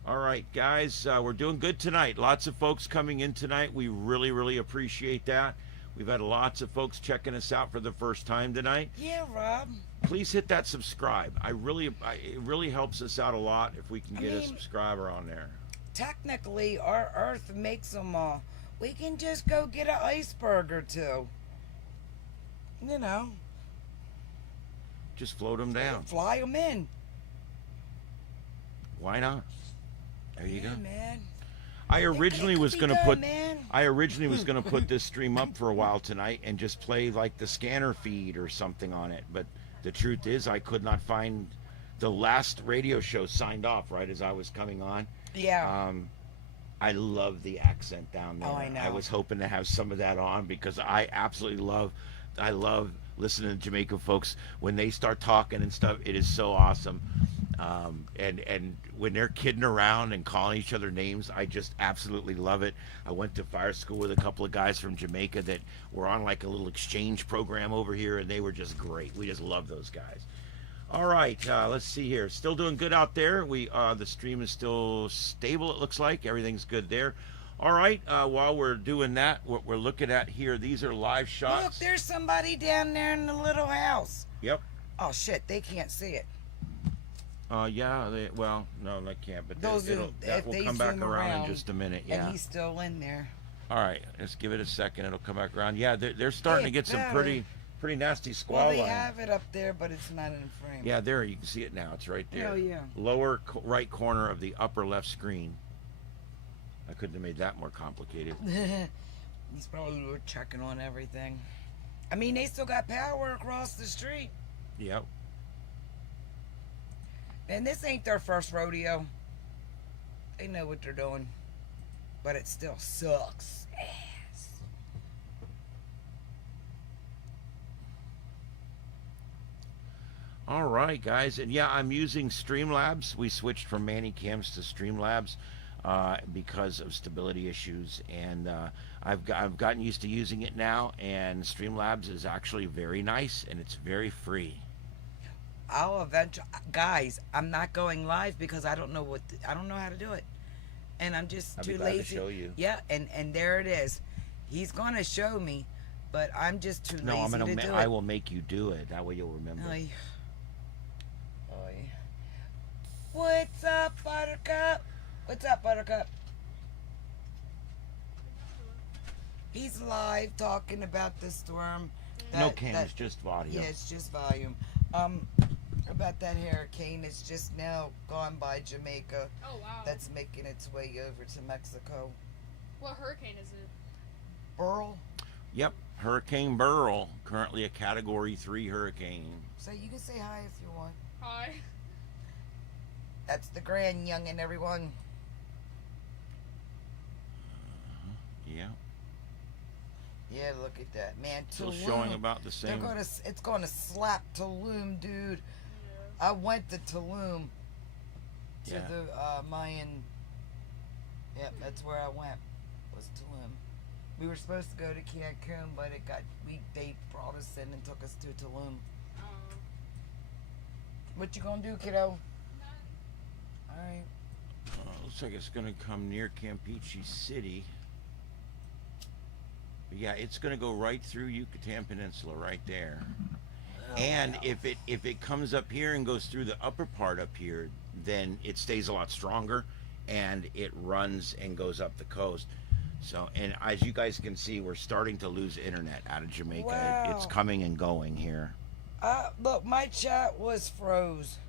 All right, guys, we're doing good tonight. Lots of folks coming in tonight. We really, really appreciate that. We've had lots of folks checking us out for the first time tonight. Yeah, Rob. Please hit that subscribe. It really helps us out a lot if we can get a subscriber on there. Technically, our Earth makes them all. We can just go get an iceberg or two. You know. Just float them down. Fly them in. Why not? There you go. Man. I originally was going to put this stream up for a while tonight and just play like the scanner feed or something on it, but the truth is I could not find the last radio show signed off right as I was coming on. Yeah. I love the accent down there. Oh, I know. I was hoping to have some of that on because I absolutely love listening to Jamaica folks when they start talking and stuff. It is so awesome. And when they're kidding around and calling each other names, I just absolutely love it. I went to fire school with a couple of guys from Jamaica that were on like a little exchange program over here, and they were just great. We just love those guys. All right, let's see here. Still doing good out there. The stream is still stable, it looks like. Everything's good there. All right, while we're doing that, what we're looking at here, these are live shots. Look, there's somebody down there in the little house. Yep. Oh, shit, they can't see it. Yeah, no, they can't, but that will come back around in just a minute, yeah. And he's still in there. All right, let's give it a second. It'll come back around. Yeah, they're starting to get some pretty nasty squall Well, they line. have it up there, but it's not in frame. Yeah, there, you can see it now. It's right there. Oh, yeah. Lower right corner of the upper left screen. I couldn't have made that more complicated. He's probably checking on everything. I mean, they still got power across the street. Yep. And this ain't their first rodeo. They know what they're doing. But it still sucks ass. All right, guys. And yeah, I'm using Streamlabs. We switched from Mannycams to Streamlabs because of stability issues. And I've gotten used to using it now. And Streamlabs is actually very nice, and it's very free. I'll eventually, guys, I'm not going live because I don't know how to do it, and I'm just too lazy. To show you. Yeah, and there it is. He's gonna show me, but I'm just too lazy to do it. I will make you do it. That way you'll remember. Oy. Oy. What's up, Buttercup? What's up, Buttercup? He's live talking about the storm. No cams, just audio. Yeah, it's just volume. About that hurricane, it's just now gone by Jamaica. Oh, wow. That's making its way over to Mexico. What hurricane is it? Beryl? Yep, Hurricane Beryl, currently a Category 3 hurricane. So you can say hi if you want. Hi. That's the grand youngin', everyone. Yeah. Yeah, look at that, man. Still Tulum. showing about the same. It's gonna slap Tulum, dude. I went to Tulum to the Mayan. Yep, that's where I went. Was Tulum. We were supposed to go to Cancun, but they brought us in and took us to Tulum. What you gonna do, kiddo? All right. Looks like it's gonna come near Campeche City. But yeah, it's gonna go right through Yucatan Peninsula, right there. And if it comes up here and goes through the upper part up here, then it stays a lot stronger, and it runs and goes up the coast. So, and as you guys can see, we're starting to lose internet out of Jamaica. Wow. It's coming and going here. Look, my chat was froze.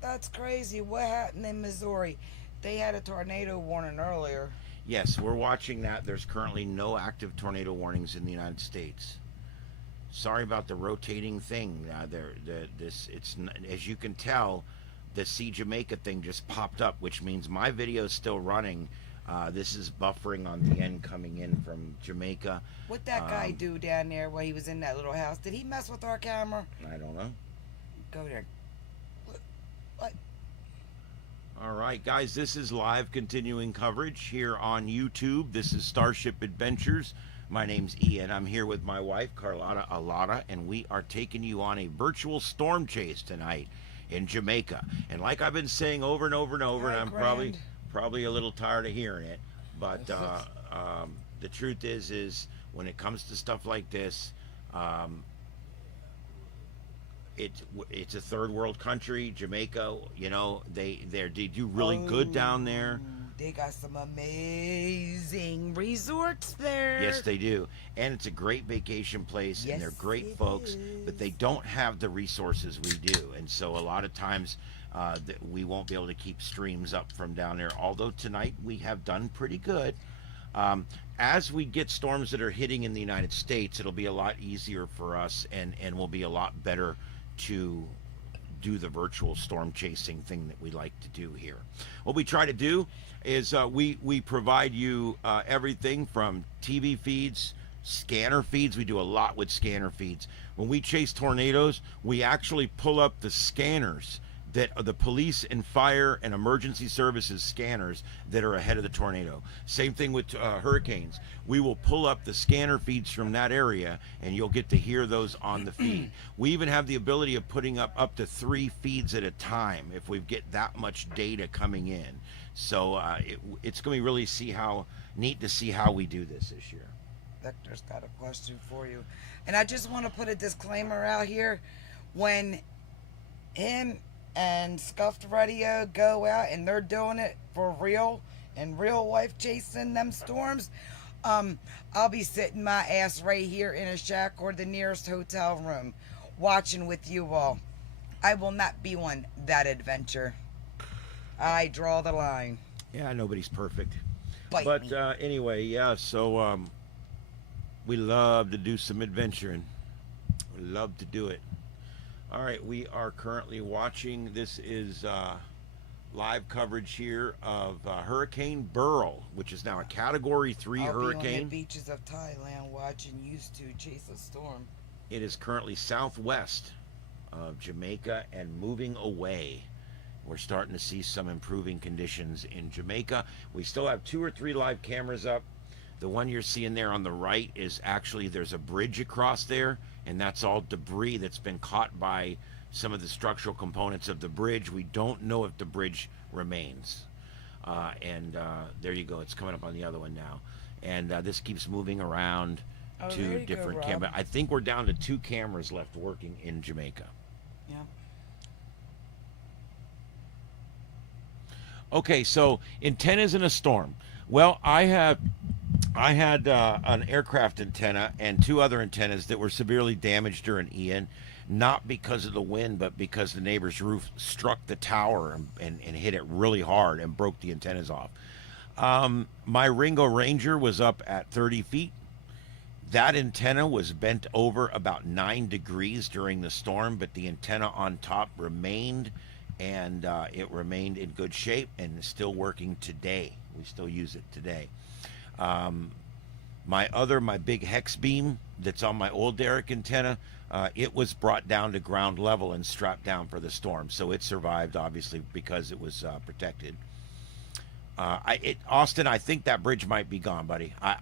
That's crazy. What happened in Missouri? They had a tornado warning earlier. Yes, we're watching that. There's currently no active tornado warnings in the United States. Sorry about the rotating thing. It's as you can tell, the See Jamaica thing just popped up, which means my video is still running. This is buffering on the end coming in from Jamaica. What that guy do down there while he was in that little house? Did he mess with our camera? I don't know. Go there. What? All right, guys, this is live continuing coverage here on YouTube. This is Starship Adventures. My name's Ian. I'm here with my wife, Carlotta Alada, and we are taking you on a virtual storm chase tonight in Jamaica. And like I've been saying over and over and over, and I'm probably a little tired of hearing it, but the truth is when it comes to stuff like this, it's a third world country, Jamaica. You know, they do really good down there. They got some amazing resorts there. Yes, they do, and it's a great vacation place, and they're great folks. But they don't have the resources we do, and so a lot of times we won't be able to keep streams up from down there. Although tonight we have done pretty good. As we get storms that are hitting in the United States, it'll be a lot easier for us, and will be a lot better to do the virtual storm chasing thing that we like to do here. What we try to do is we provide you everything from TV feeds, scanner feeds. We do a lot with scanner feeds. When we chase tornadoes, we actually pull up the scanners that are the police and fire and emergency services scanners that are ahead of the tornado. Same thing with hurricanes. We will pull up the scanner feeds from that area, and you'll get to hear those on the feed. We even have the ability of putting up to 3 feeds at a time if we get that much data coming in. So it's going to be really neat to see how we do this year. Victor's got a question for you, and I just want to put a disclaimer out here. When him and Scuffed Radio go out and they're doing it for real, in real life, chasing them storms, I'll be sitting my ass right here in a shack or the nearest hotel room watching with you all. I will not be on that adventure. I draw the line. Yeah, nobody's perfect. Bite me. Anyway, yeah, so we love to do some adventuring. We love to do it. All right, we are currently watching, this is live coverage here of Hurricane Beryl, which is now a Category 3 hurricane. I'll be on the beaches of Thailand watching used to chase a storm. It is currently southwest of Jamaica and moving away. We're starting to see some improving conditions in Jamaica. We still have 2 or 3 live cameras up. The one you're seeing there on the right is actually, there's a bridge across there, and that's all debris that's been caught by some of the structural components of the bridge. We don't know if the bridge remains. There you go. It's coming up on the other one now. And this keeps moving around to different cameras. I think we're down to 2 cameras left working in Jamaica. Yeah. Okay, so antennas in a storm. Well, I had an aircraft antenna and 2 other antennas that were severely damaged during Ian, not because of the wind, but because the neighbor's roof struck the tower and hit it really hard and broke the antennas off. My Ringo Ranger was up at 30 feet. That antenna was bent over about 9 degrees during the storm, but the antenna on top remained, and it remained in good shape and is still working today. We still use it today. My big hex beam that's on my old Derrick antenna, it was brought down to ground level and strapped down for the storm, so it survived, obviously, because it was protected. Austin, I think that bridge might be gone, buddy. I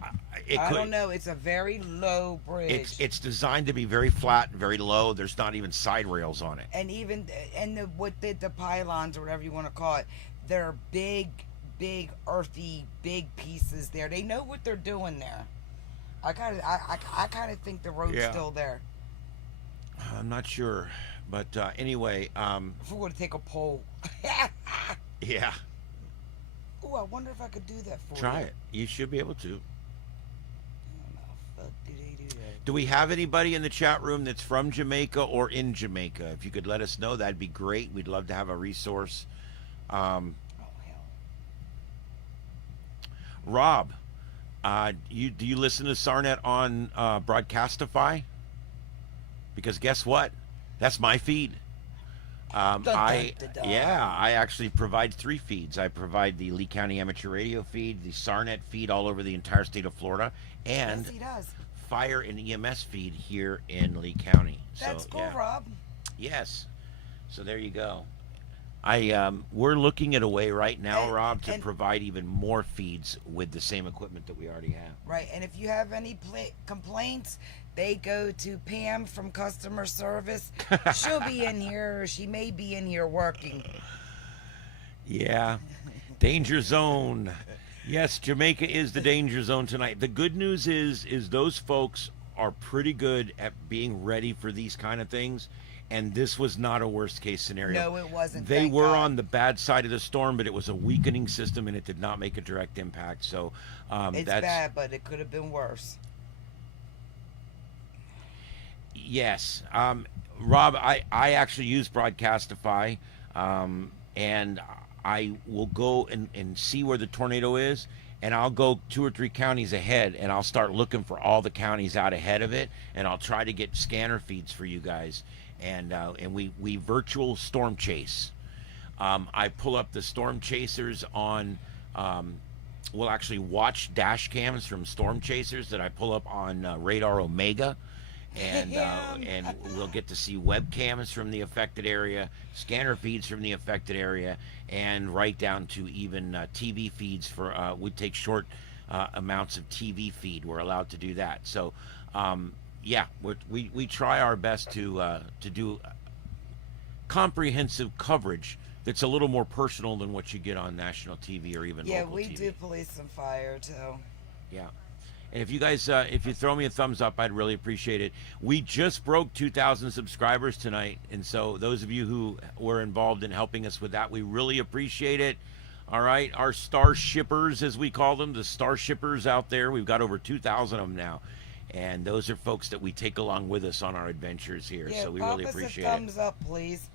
don't know. It's a very low bridge. It's designed to be very flat and very low. There's not even side rails on it. And the pylons or whatever you want to call it, they're big, earthy, big pieces there. They know what they're doing there. I kind of think the road's still there. I'm not sure, but anyway. If we're going to take a poll. Yeah. Oh, I wonder if I could do that for you. Try it. You should be able to. How the fuck do they do that? Do we have anybody in the chat room that's from Jamaica or in Jamaica? If you could let us know, that'd be great. We'd love to have a resource. Hell. Rob, do you listen to Sarnet on Broadcastify? Because guess what? That's my feed. I actually provide 3 feeds. I provide the Lee County Amateur Radio feed, the SARNet feed all over the entire state of Florida, and Yes, he does. fire and EMS feed here in Lee County. That's so, cool, yeah. Rob. Yes. So there you go. We're looking at a way right now, Rob, to provide even more feeds with the same equipment that we already have. Right, and if you have any complaints, they go to Pam from customer service. She'll be in here, or she may be in here working. Yeah. Danger zone. Yes, Jamaica is the danger zone tonight. The good news is those folks are pretty good at being ready for these kind of things. And this was not a worst case scenario. No, it wasn't. They thank were God. on the bad side of the storm, but it was a weakening system and it did not make a direct impact. So It's that's bad, but it could have been worse. yes. Rob, I actually use Broadcastify, and I will go and see where the tornado is, and I'll go 2 or 3 counties ahead, and I'll start looking for all the counties out ahead of it, and I'll try to get scanner feeds for you guys. And we virtual storm chase. I pull up the storm chasers on. We'll actually watch dash cams from storm chasers that I pull up on Radar Omega, and we'll get to see webcams from the affected area, scanner feeds from the affected area, and right down to even TV feeds for. We take short amounts of TV feed. We're allowed to do that. So. Yeah, we try our best to do comprehensive coverage that's a little more personal than what you get on national TV or even local TV. Yeah, we do police and fire too. Yeah, and if you guys, if you throw me a thumbs up, I'd really appreciate it. We just broke 2,000 subscribers tonight, and so those of you who were involved in helping us with that, we really appreciate it. All right, our star shippers, as we call them, the star shippers out there, we've got over 2,000 of them now. And those are folks that we take along with us on our adventures here. Yeah, so we pop really us appreciate a thumbs up, please.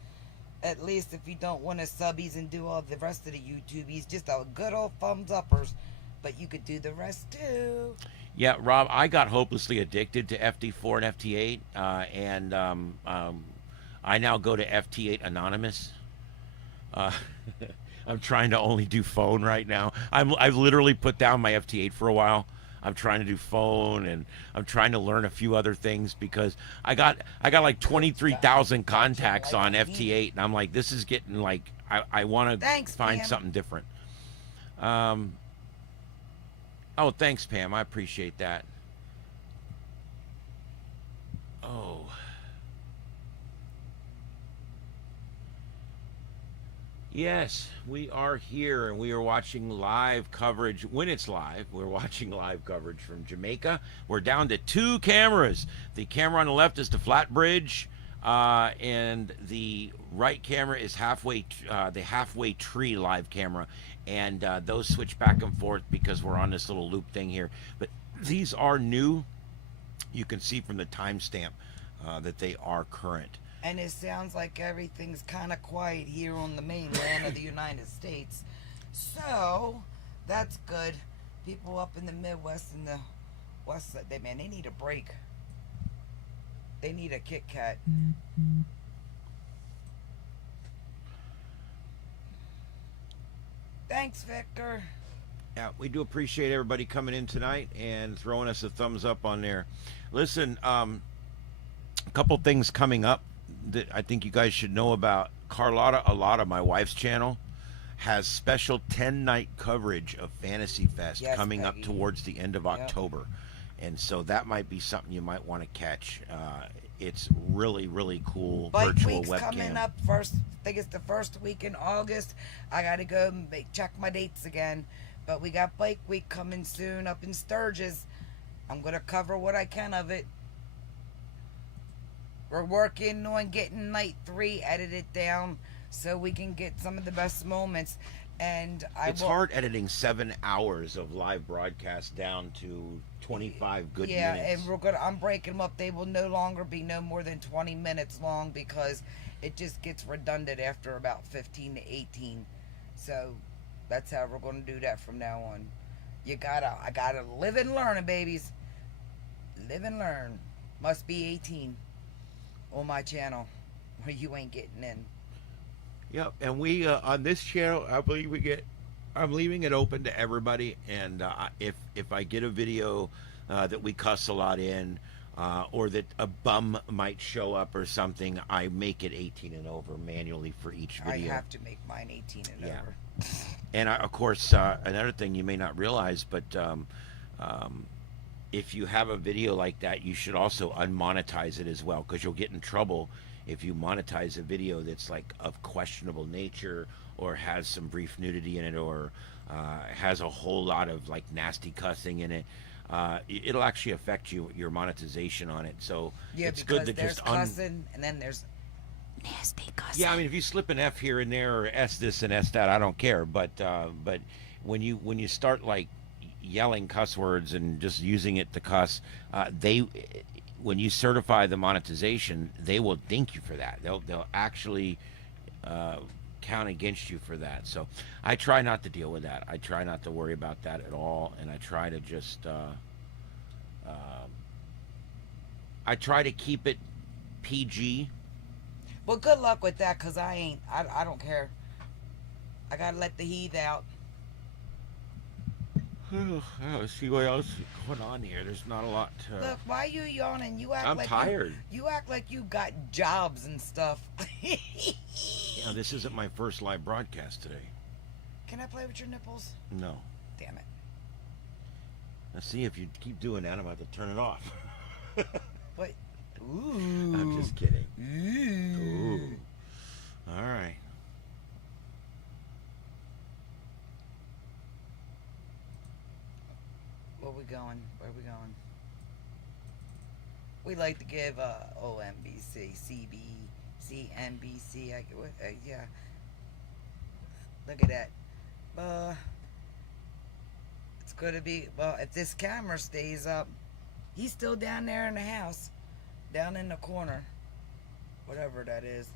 At least if you don't want to subbies and do all the rest of the YouTubies, just a good old thumbs uppers. But you could do the rest too. Yeah, Rob, I got hopelessly addicted to FT4 and FT8, and I now go to FT8 Anonymous. I'm trying to only do phone right now. I've literally put down my FT8 for a while. I'm trying to do phone, and I'm trying to learn a few other things because I got like 23,000 contacts on FT8, and I'm like, this is getting like I want to find Pam. something different. Oh, thanks, Pam. I appreciate that. Oh. Yes, we are here, and we are watching live coverage. When it's live, we're watching live coverage from Jamaica. We're down to 2 cameras. The camera on the left is the flat bridge, and the right camera is the halfway tree live camera. And those switch back and forth because we're on this little loop thing here. But these are new. You can see from the timestamp that they are current. And it sounds like everything's kind of quiet here on the mainland of the United States. So, that's good. People up in the Midwest and the West Side, they need a break. They need a Kit Kat. Thanks, Victor. Yeah, we do appreciate everybody coming in tonight and throwing us a thumbs up on there. Listen, a couple things coming up that I think you guys should know about. Carlotta Allotta, my wife's channel, has special 10-night coverage of Fantasy Fest coming up towards the end of October. And so that might be something you might want to catch. It's really, really cool. Bike virtual week's webcam. coming up first. I think it's the first week in August. I got to go and check my dates again. But we got Bike Week coming soon up in Sturgis. I'm going to cover what I can of it. We're working on getting night 3 edited down so we can get some of the best moments. And It's hard editing 7 hours of live broadcast down to 25 good minutes. Yeah, and I'm breaking them up. They will no longer be no more than 20 minutes long because it just gets redundant after about 15 to 18. So that's how we're going to do that from now on. I gotta live and learn, babies. Live and learn. Must be 18 on my channel, or you ain't getting in. Yep, and we on this channel, I believe we get. I'm leaving it open to everybody, and if I get a video that we cuss a lot in, or that a bum might show up or something, I make it 18 and over manually for each video. I have to make mine 18 and over. And of course, another thing you may not realize, but if you have a video like that, you should also unmonetize it as well, because you'll get in trouble if you monetize a video that's like of questionable nature, or has some brief nudity in it, or has a whole lot of like nasty cussing in it. It'll actually affect your monetization on it. So yeah, it's because good to there's just cussing and then there's nasty cussing. Yeah, I mean, if you slip an F here and there, or S this and S that, I don't care. But when you start like yelling cuss words and just using it to cuss, when you certify the monetization, they will dink you for that. They'll actually count against you for that. So I try not to deal with that. I try not to worry about that at all, and I try to just I try to keep it PG. Well, good luck with that, because I don't care. I gotta let the heath out. Let's see what else is going on here. There's not a lot to... Look, why are you yawning? You act I'm like tired. You act like you got jobs and stuff. Yeah, this isn't my first live broadcast today. Can I play with your nipples? No. Damn it. Let's see, if you keep doing that, I'm about to turn it off. What? Ooh. I'm just kidding. Ooh. All right. Where we going? Where we going? We like to give OMBC, CBC, NBC. Yeah. Look at that. It's going to be, well, if this camera stays up, he's still down there in the house, down in the corner, whatever that is.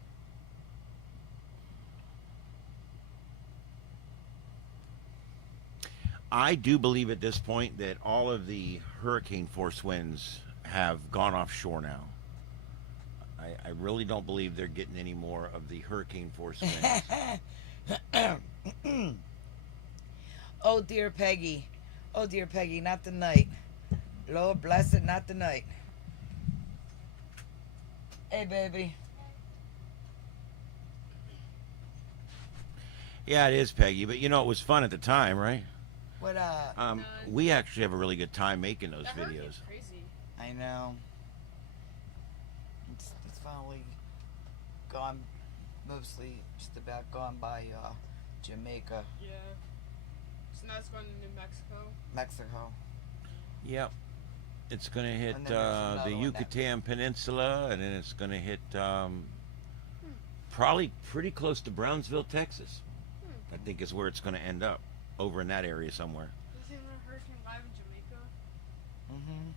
I do believe at this point that all of the hurricane force winds have gone offshore now. I really don't believe they're getting any more of the hurricane force winds. Oh dear Peggy. Oh dear Peggy, not tonight. Lord bless it, not tonight. Hey baby. Yeah, it is, Peggy, but you know, it was fun at the time, right? What we actually have a really good time making those That videos. hurricane's crazy. I know. It's finally gone, mostly just about gone by Jamaica. Yeah. So now it's going to New Mexico. Mexico. Yep. It's going to hit And then there's another the one Yucatan Peninsula, and then it's going to hit probably pretty close to Brownsville, Texas. I think is where it's going to end up, over in that area somewhere. Isn't there a hurricane live in Jamaica? Mm-hmm.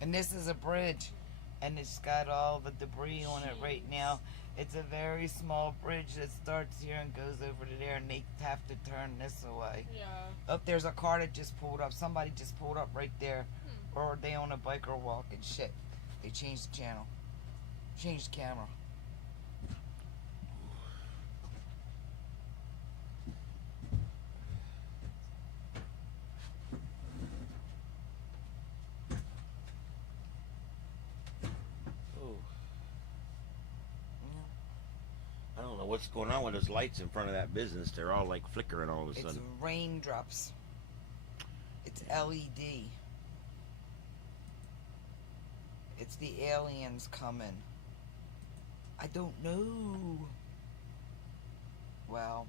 And this is a bridge, and it's got all the debris on it right now. It's a very small bridge that starts here and goes over to there, and they have to turn this away. Yeah. Oh, there's a car that just pulled up. Somebody just pulled up right there. Or are they on a bike or walking? Shit. They changed the channel. Changed the camera. I don't know what's going on with those lights in front of that business. They're all like flickering all of a It's sudden. raindrops. It's LED. It's the aliens coming. I don't know. Well.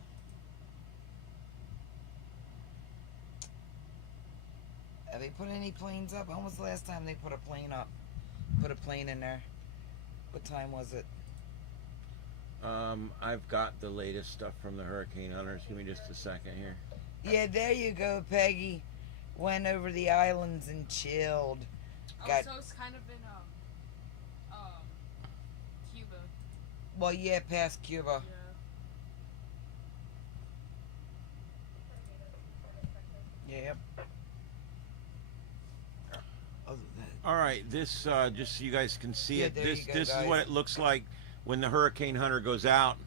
Have they put any planes up? When was the last time they put a plane up? Put a plane in there. What time was it? I've got the latest stuff from the hurricane hunters. Give me just a second here. Yeah, there you go, Peggy. Went over the islands and chilled. Oh, Got, so it's kind of in Cuba. well, yeah, past Cuba. Yeah. Yep. All right, this just so you guys can see Yeah, it. there This you go, this is guys. what it looks like when the Hurricane Hunter goes out.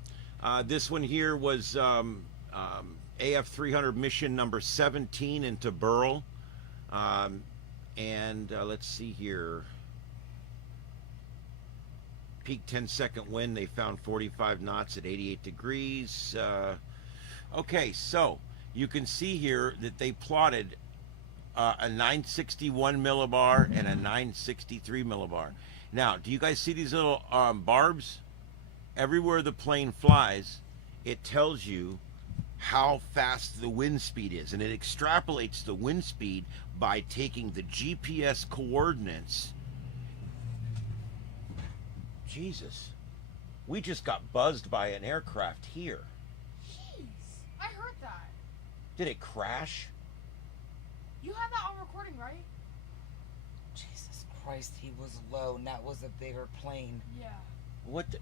This one here was AF 300 mission number 17 into Beryl. Let's see here. Peak 10-second wind, they found 45 knots at 88 degrees. Okay, so you can see here that they plotted a 961 millibar and a 963 millibar. Now, do you guys see these little barbs? Everywhere the plane flies, it tells you how fast the wind speed is, and it extrapolates the wind speed by taking the GPS coordinates. Jesus, we just got buzzed by an aircraft here. Jeez, I heard that. Did it crash? You had that on recording, right? Jesus Christ, he was low, and that was a bigger plane. Yeah. What the?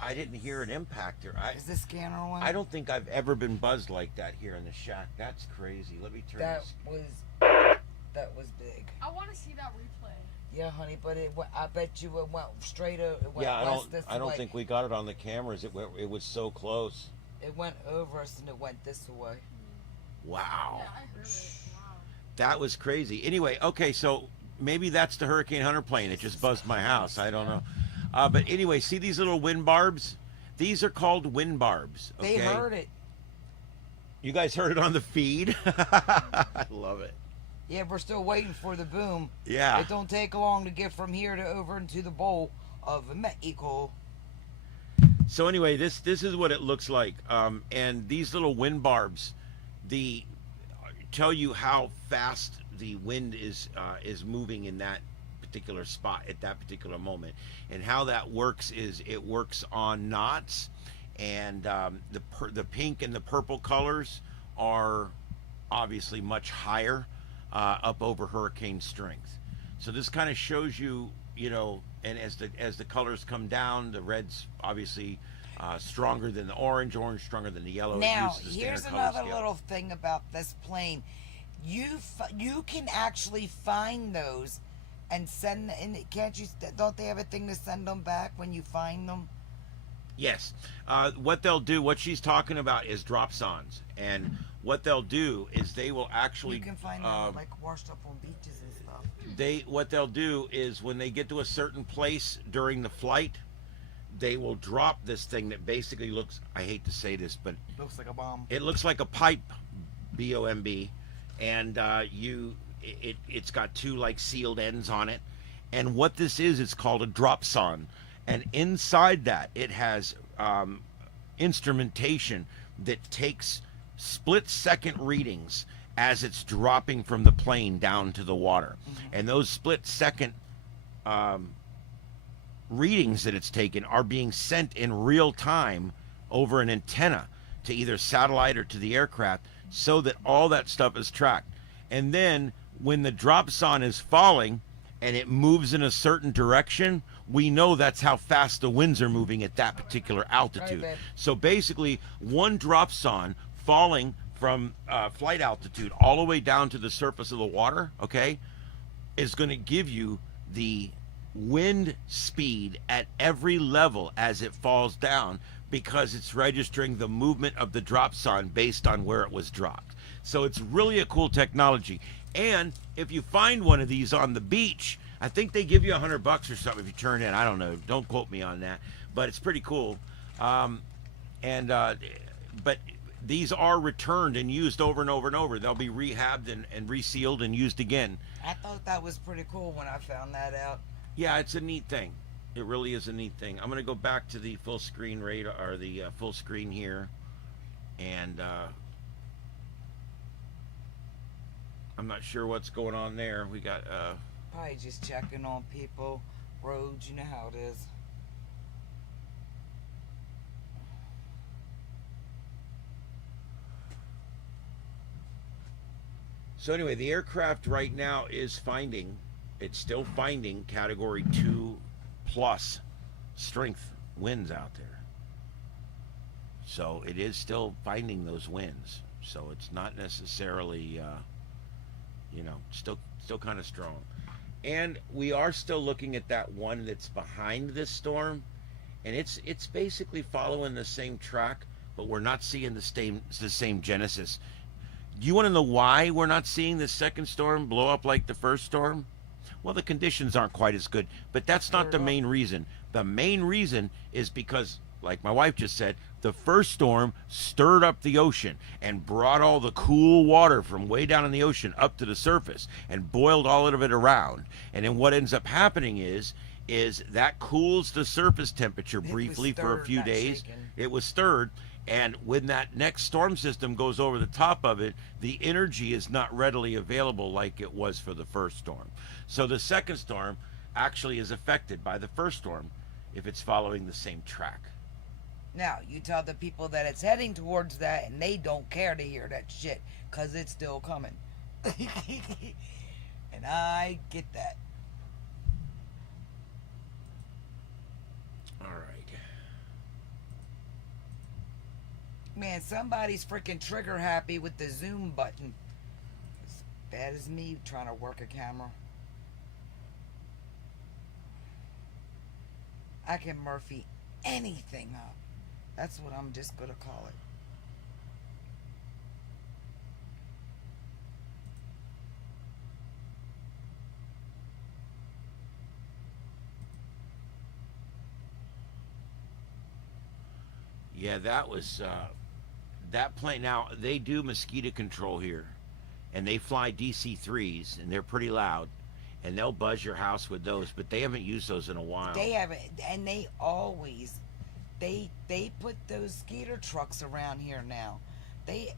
I didn't hear an impactor. Is this scanner one? I don't think I've ever been buzzed like that here in the shack. That's crazy. Let me turn this. That was big. I want to see that replay. Yeah, honey, but I bet you it went straight over. It went I don't think we got it on the cameras. It was so close. It went over us and it went this way. Wow. Yeah, I heard it. Wow. That was crazy. Anyway, okay, so maybe that's the Hurricane Hunter plane. It just buzzed my house. I don't know. But anyway, see these little wind barbs? These are called wind barbs. Okay? They heard it. You guys heard it on the feed? I love it. Yeah, we're still waiting for the boom. Yeah. It don't take long to get from here to over into the bowl of Mexico. So anyway, this is what it looks like. And these little wind barbs, tell you how fast the wind is moving in that particular spot at that particular moment. And how that works is it works on knots, and the pink and the purple colors are obviously much higher up over hurricane strength. So this kind of shows you, and as the colors come down, the red's obviously stronger than the orange stronger than the yellow. Now, here's another little thing about this plane. You can actually find those and send, and can't you? Don't they have a thing to send them back when you find them? Yes. What they'll do, what she's talking about, is drop-ons, and what they'll do is they will actually. You can find them like washed up on beaches and stuff. What they'll do is when they get to a certain place during the flight, they will drop this thing that basically looks. I hate to say this, but looks like a bomb. It looks like a pipe, B-O-M-B, and it's got two like sealed ends on it, and what this is, it's called a drop-on, and inside that it has instrumentation that takes split-second readings as it's dropping from the plane down to the water, and those split-second readings that it's taken are being sent in real time over an antenna to either satellite or to the aircraft, so that all that stuff is tracked. And then when the drop-on is falling and it moves in a certain direction, we know that's how fast the winds are moving at that particular altitude. Right, so basically, one drop-on falling from flight altitude all the way down to the surface of the water, okay, is going to give you the wind speed at every level as it falls down, because it's registering the movement of the drop-on based on where it was dropped. So it's really a cool technology. And if you find one of these on the beach, I think they give you $100 or something if you turn in. I don't know. Don't quote me on that. But it's pretty cool. But these are returned and used over and over and over. They'll be rehabbed and resealed and used again. I thought that was pretty cool when I found that out. Yeah, it's a neat thing. It really is a neat thing. I'm going to go back to the full screen radar, or the full screen here. And I'm not sure what's going on there. We got probably just checking on people, roads, you know how it is. So anyway, the aircraft right now is it's still finding category 2 plus strength winds out there. So it is still finding those winds. So it's not necessarily, still kind of strong. And we are still looking at that one that's behind this storm. and it's basically following the same track, but we're not seeing the same genesis. Do you want to know why we're not seeing the second storm blow up like the first storm? Well, the conditions aren't quite as good, but that's not the main reason. The main reason is because, like my wife just said, the first storm stirred up the ocean and brought all the cool water from way down in the ocean up to the surface and boiled all of it around. And then what ends up happening is that cools the surface temperature briefly for a few days. It was stirred. And when that next storm system goes over the top of it, the energy is not readily available like it was for the first storm. So the second storm actually is affected by the first storm if it's following the same track. Now, you tell the people that it's heading towards that, and they don't care to hear that shit, because it's still coming. And I get that. All right. Man, somebody's freaking trigger happy with the zoom button. As bad as me trying to work a camera. I can Murphy anything up. That's what I'm just gonna call it. Yeah, that was that plane. Now they do mosquito control here, and they fly DC-3s, and they're pretty loud, and they'll buzz your house with those. But they haven't used those in a while. They haven't, and they always, they put those skeeter trucks around here now. The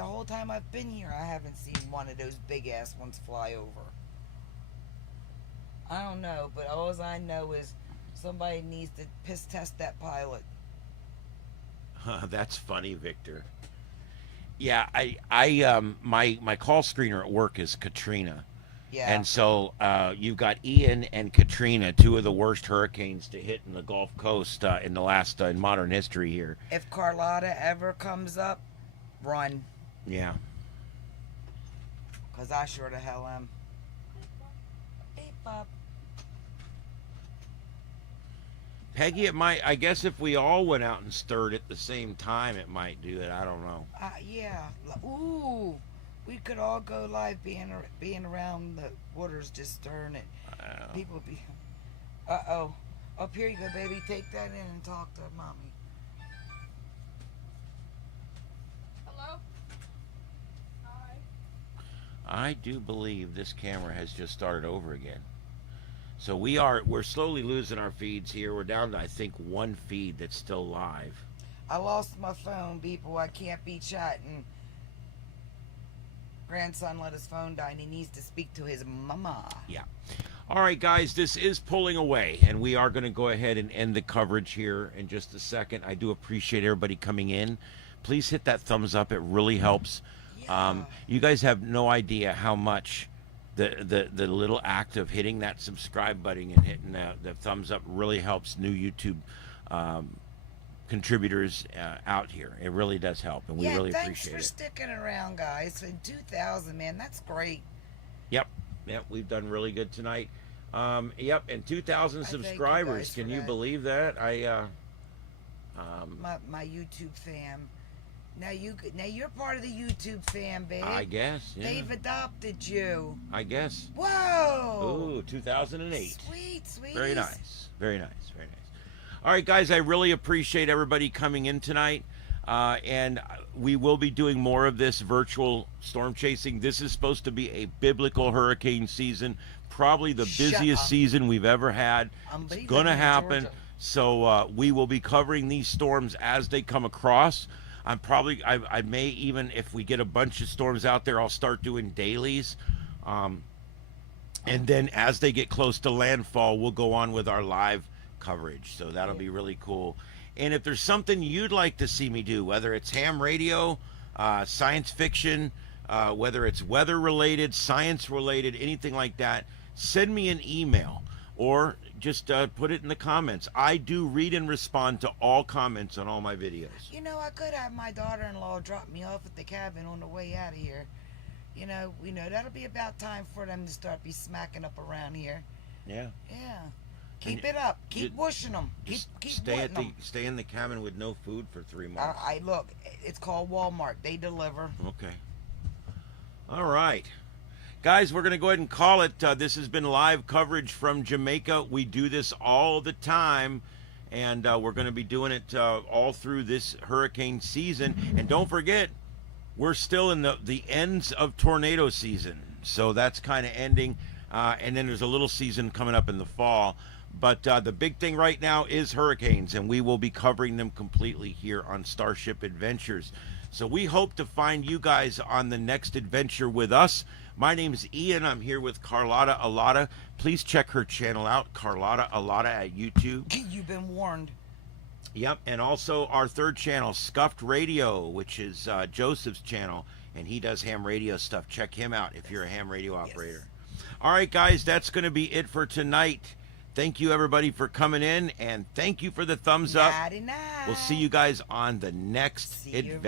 whole time I've been here, I haven't seen one of those big ass ones fly over. I don't know, but all I know is somebody needs to piss test that pilot. That's funny, Victor. Yeah, my call screener at work is Katrina. Yeah. And so you've got Ian and Katrina, two of the worst hurricanes to hit in the Gulf Coast in the last in modern history here. If Carlotta ever comes up, run. Yeah. Cause I sure the hell am. Hey, Bob. Peggy, it might. I guess if we all went out and stirred at the same time, it might do it. I don't know. Yeah. Ooh. We could all go live being around the waters, just stirring it. People would be. Uh-oh. Up here you go, baby. Take that in and talk to mommy. Hello? Hi. I do believe this camera has just started over again. So we're slowly losing our feeds here. We're down to, I think, one feed that's still live. I lost my phone, people. I can't be chatting. Grandson let his phone die and he needs to speak to his mama. Yeah. All right, guys, this is pulling away, and we are going to go ahead and end the coverage here in just a second. I do appreciate everybody coming in. Please hit that thumbs up. It really helps. Yeah. You guys have no idea how much the little act of hitting that subscribe button and hitting the thumbs up really helps new YouTube contributors out here. It really does help, and we really appreciate it. Thanks for sticking around, guys. In 2,000, man, that's great. Yep, we've done really good tonight. Yep, and 2,000 subscribers. Can you believe that? My YouTube fam. Now you're part of the YouTube fam, babe. I guess. Yeah. They've adopted you. I guess. Whoa. Ooh, 2008. Sweet. Very nice. Very nice. Very nice. All right, guys, I really appreciate everybody coming in tonight. And we will be doing more of this virtual storm chasing. This is supposed to be a biblical hurricane season, probably the busiest season we've ever had. It's going to happen. So we will be covering these storms as they come across. I may even, if we get a bunch of storms out there, I'll start doing dailies. And then as they get close to landfall, we'll go on with our live coverage. So that'll be really cool. And if there's something you'd like to see me do, whether it's ham radio, science fiction, whether it's weather related, science related, anything like that, send me an email or just put it in the comments. I do read and respond to all comments on all my videos. You know, I could have my daughter-in-law drop me off at the cabin on the way out of here. You know, we know that'll be about time for them to start be smacking up around here. Yeah. Yeah. Keep it up. Keep pushing them. Keep stay them. stay in the cabin with no food for 3 months. I look. It's called Walmart. They deliver. Okay. All right. Guys, we're going to go ahead and call it. This has been live coverage from Jamaica. We do this all the time, and we're going to be doing it all through this hurricane season. And don't forget, we're still in the ends of tornado season. So that's kind of ending. And then there's a little season coming up in the fall. But the big thing right now is hurricanes, and we will be covering them completely here on Starship Adventures. So we hope to find you guys on the next adventure with us. My name is Ian. I'm here with Carlotta Alata. Please check her channel out, Carlotta Alata at YouTube. You've been warned. Yep, and also our third channel, Scuffed Radio, which is Joseph's channel, and he does ham radio stuff. Check him out if you're a ham radio operator. All right, guys, that's going to be it for tonight. Thank you, everybody, for coming in, and thank you for the thumbs up. Nighty night. We'll see you guys on the next adventure.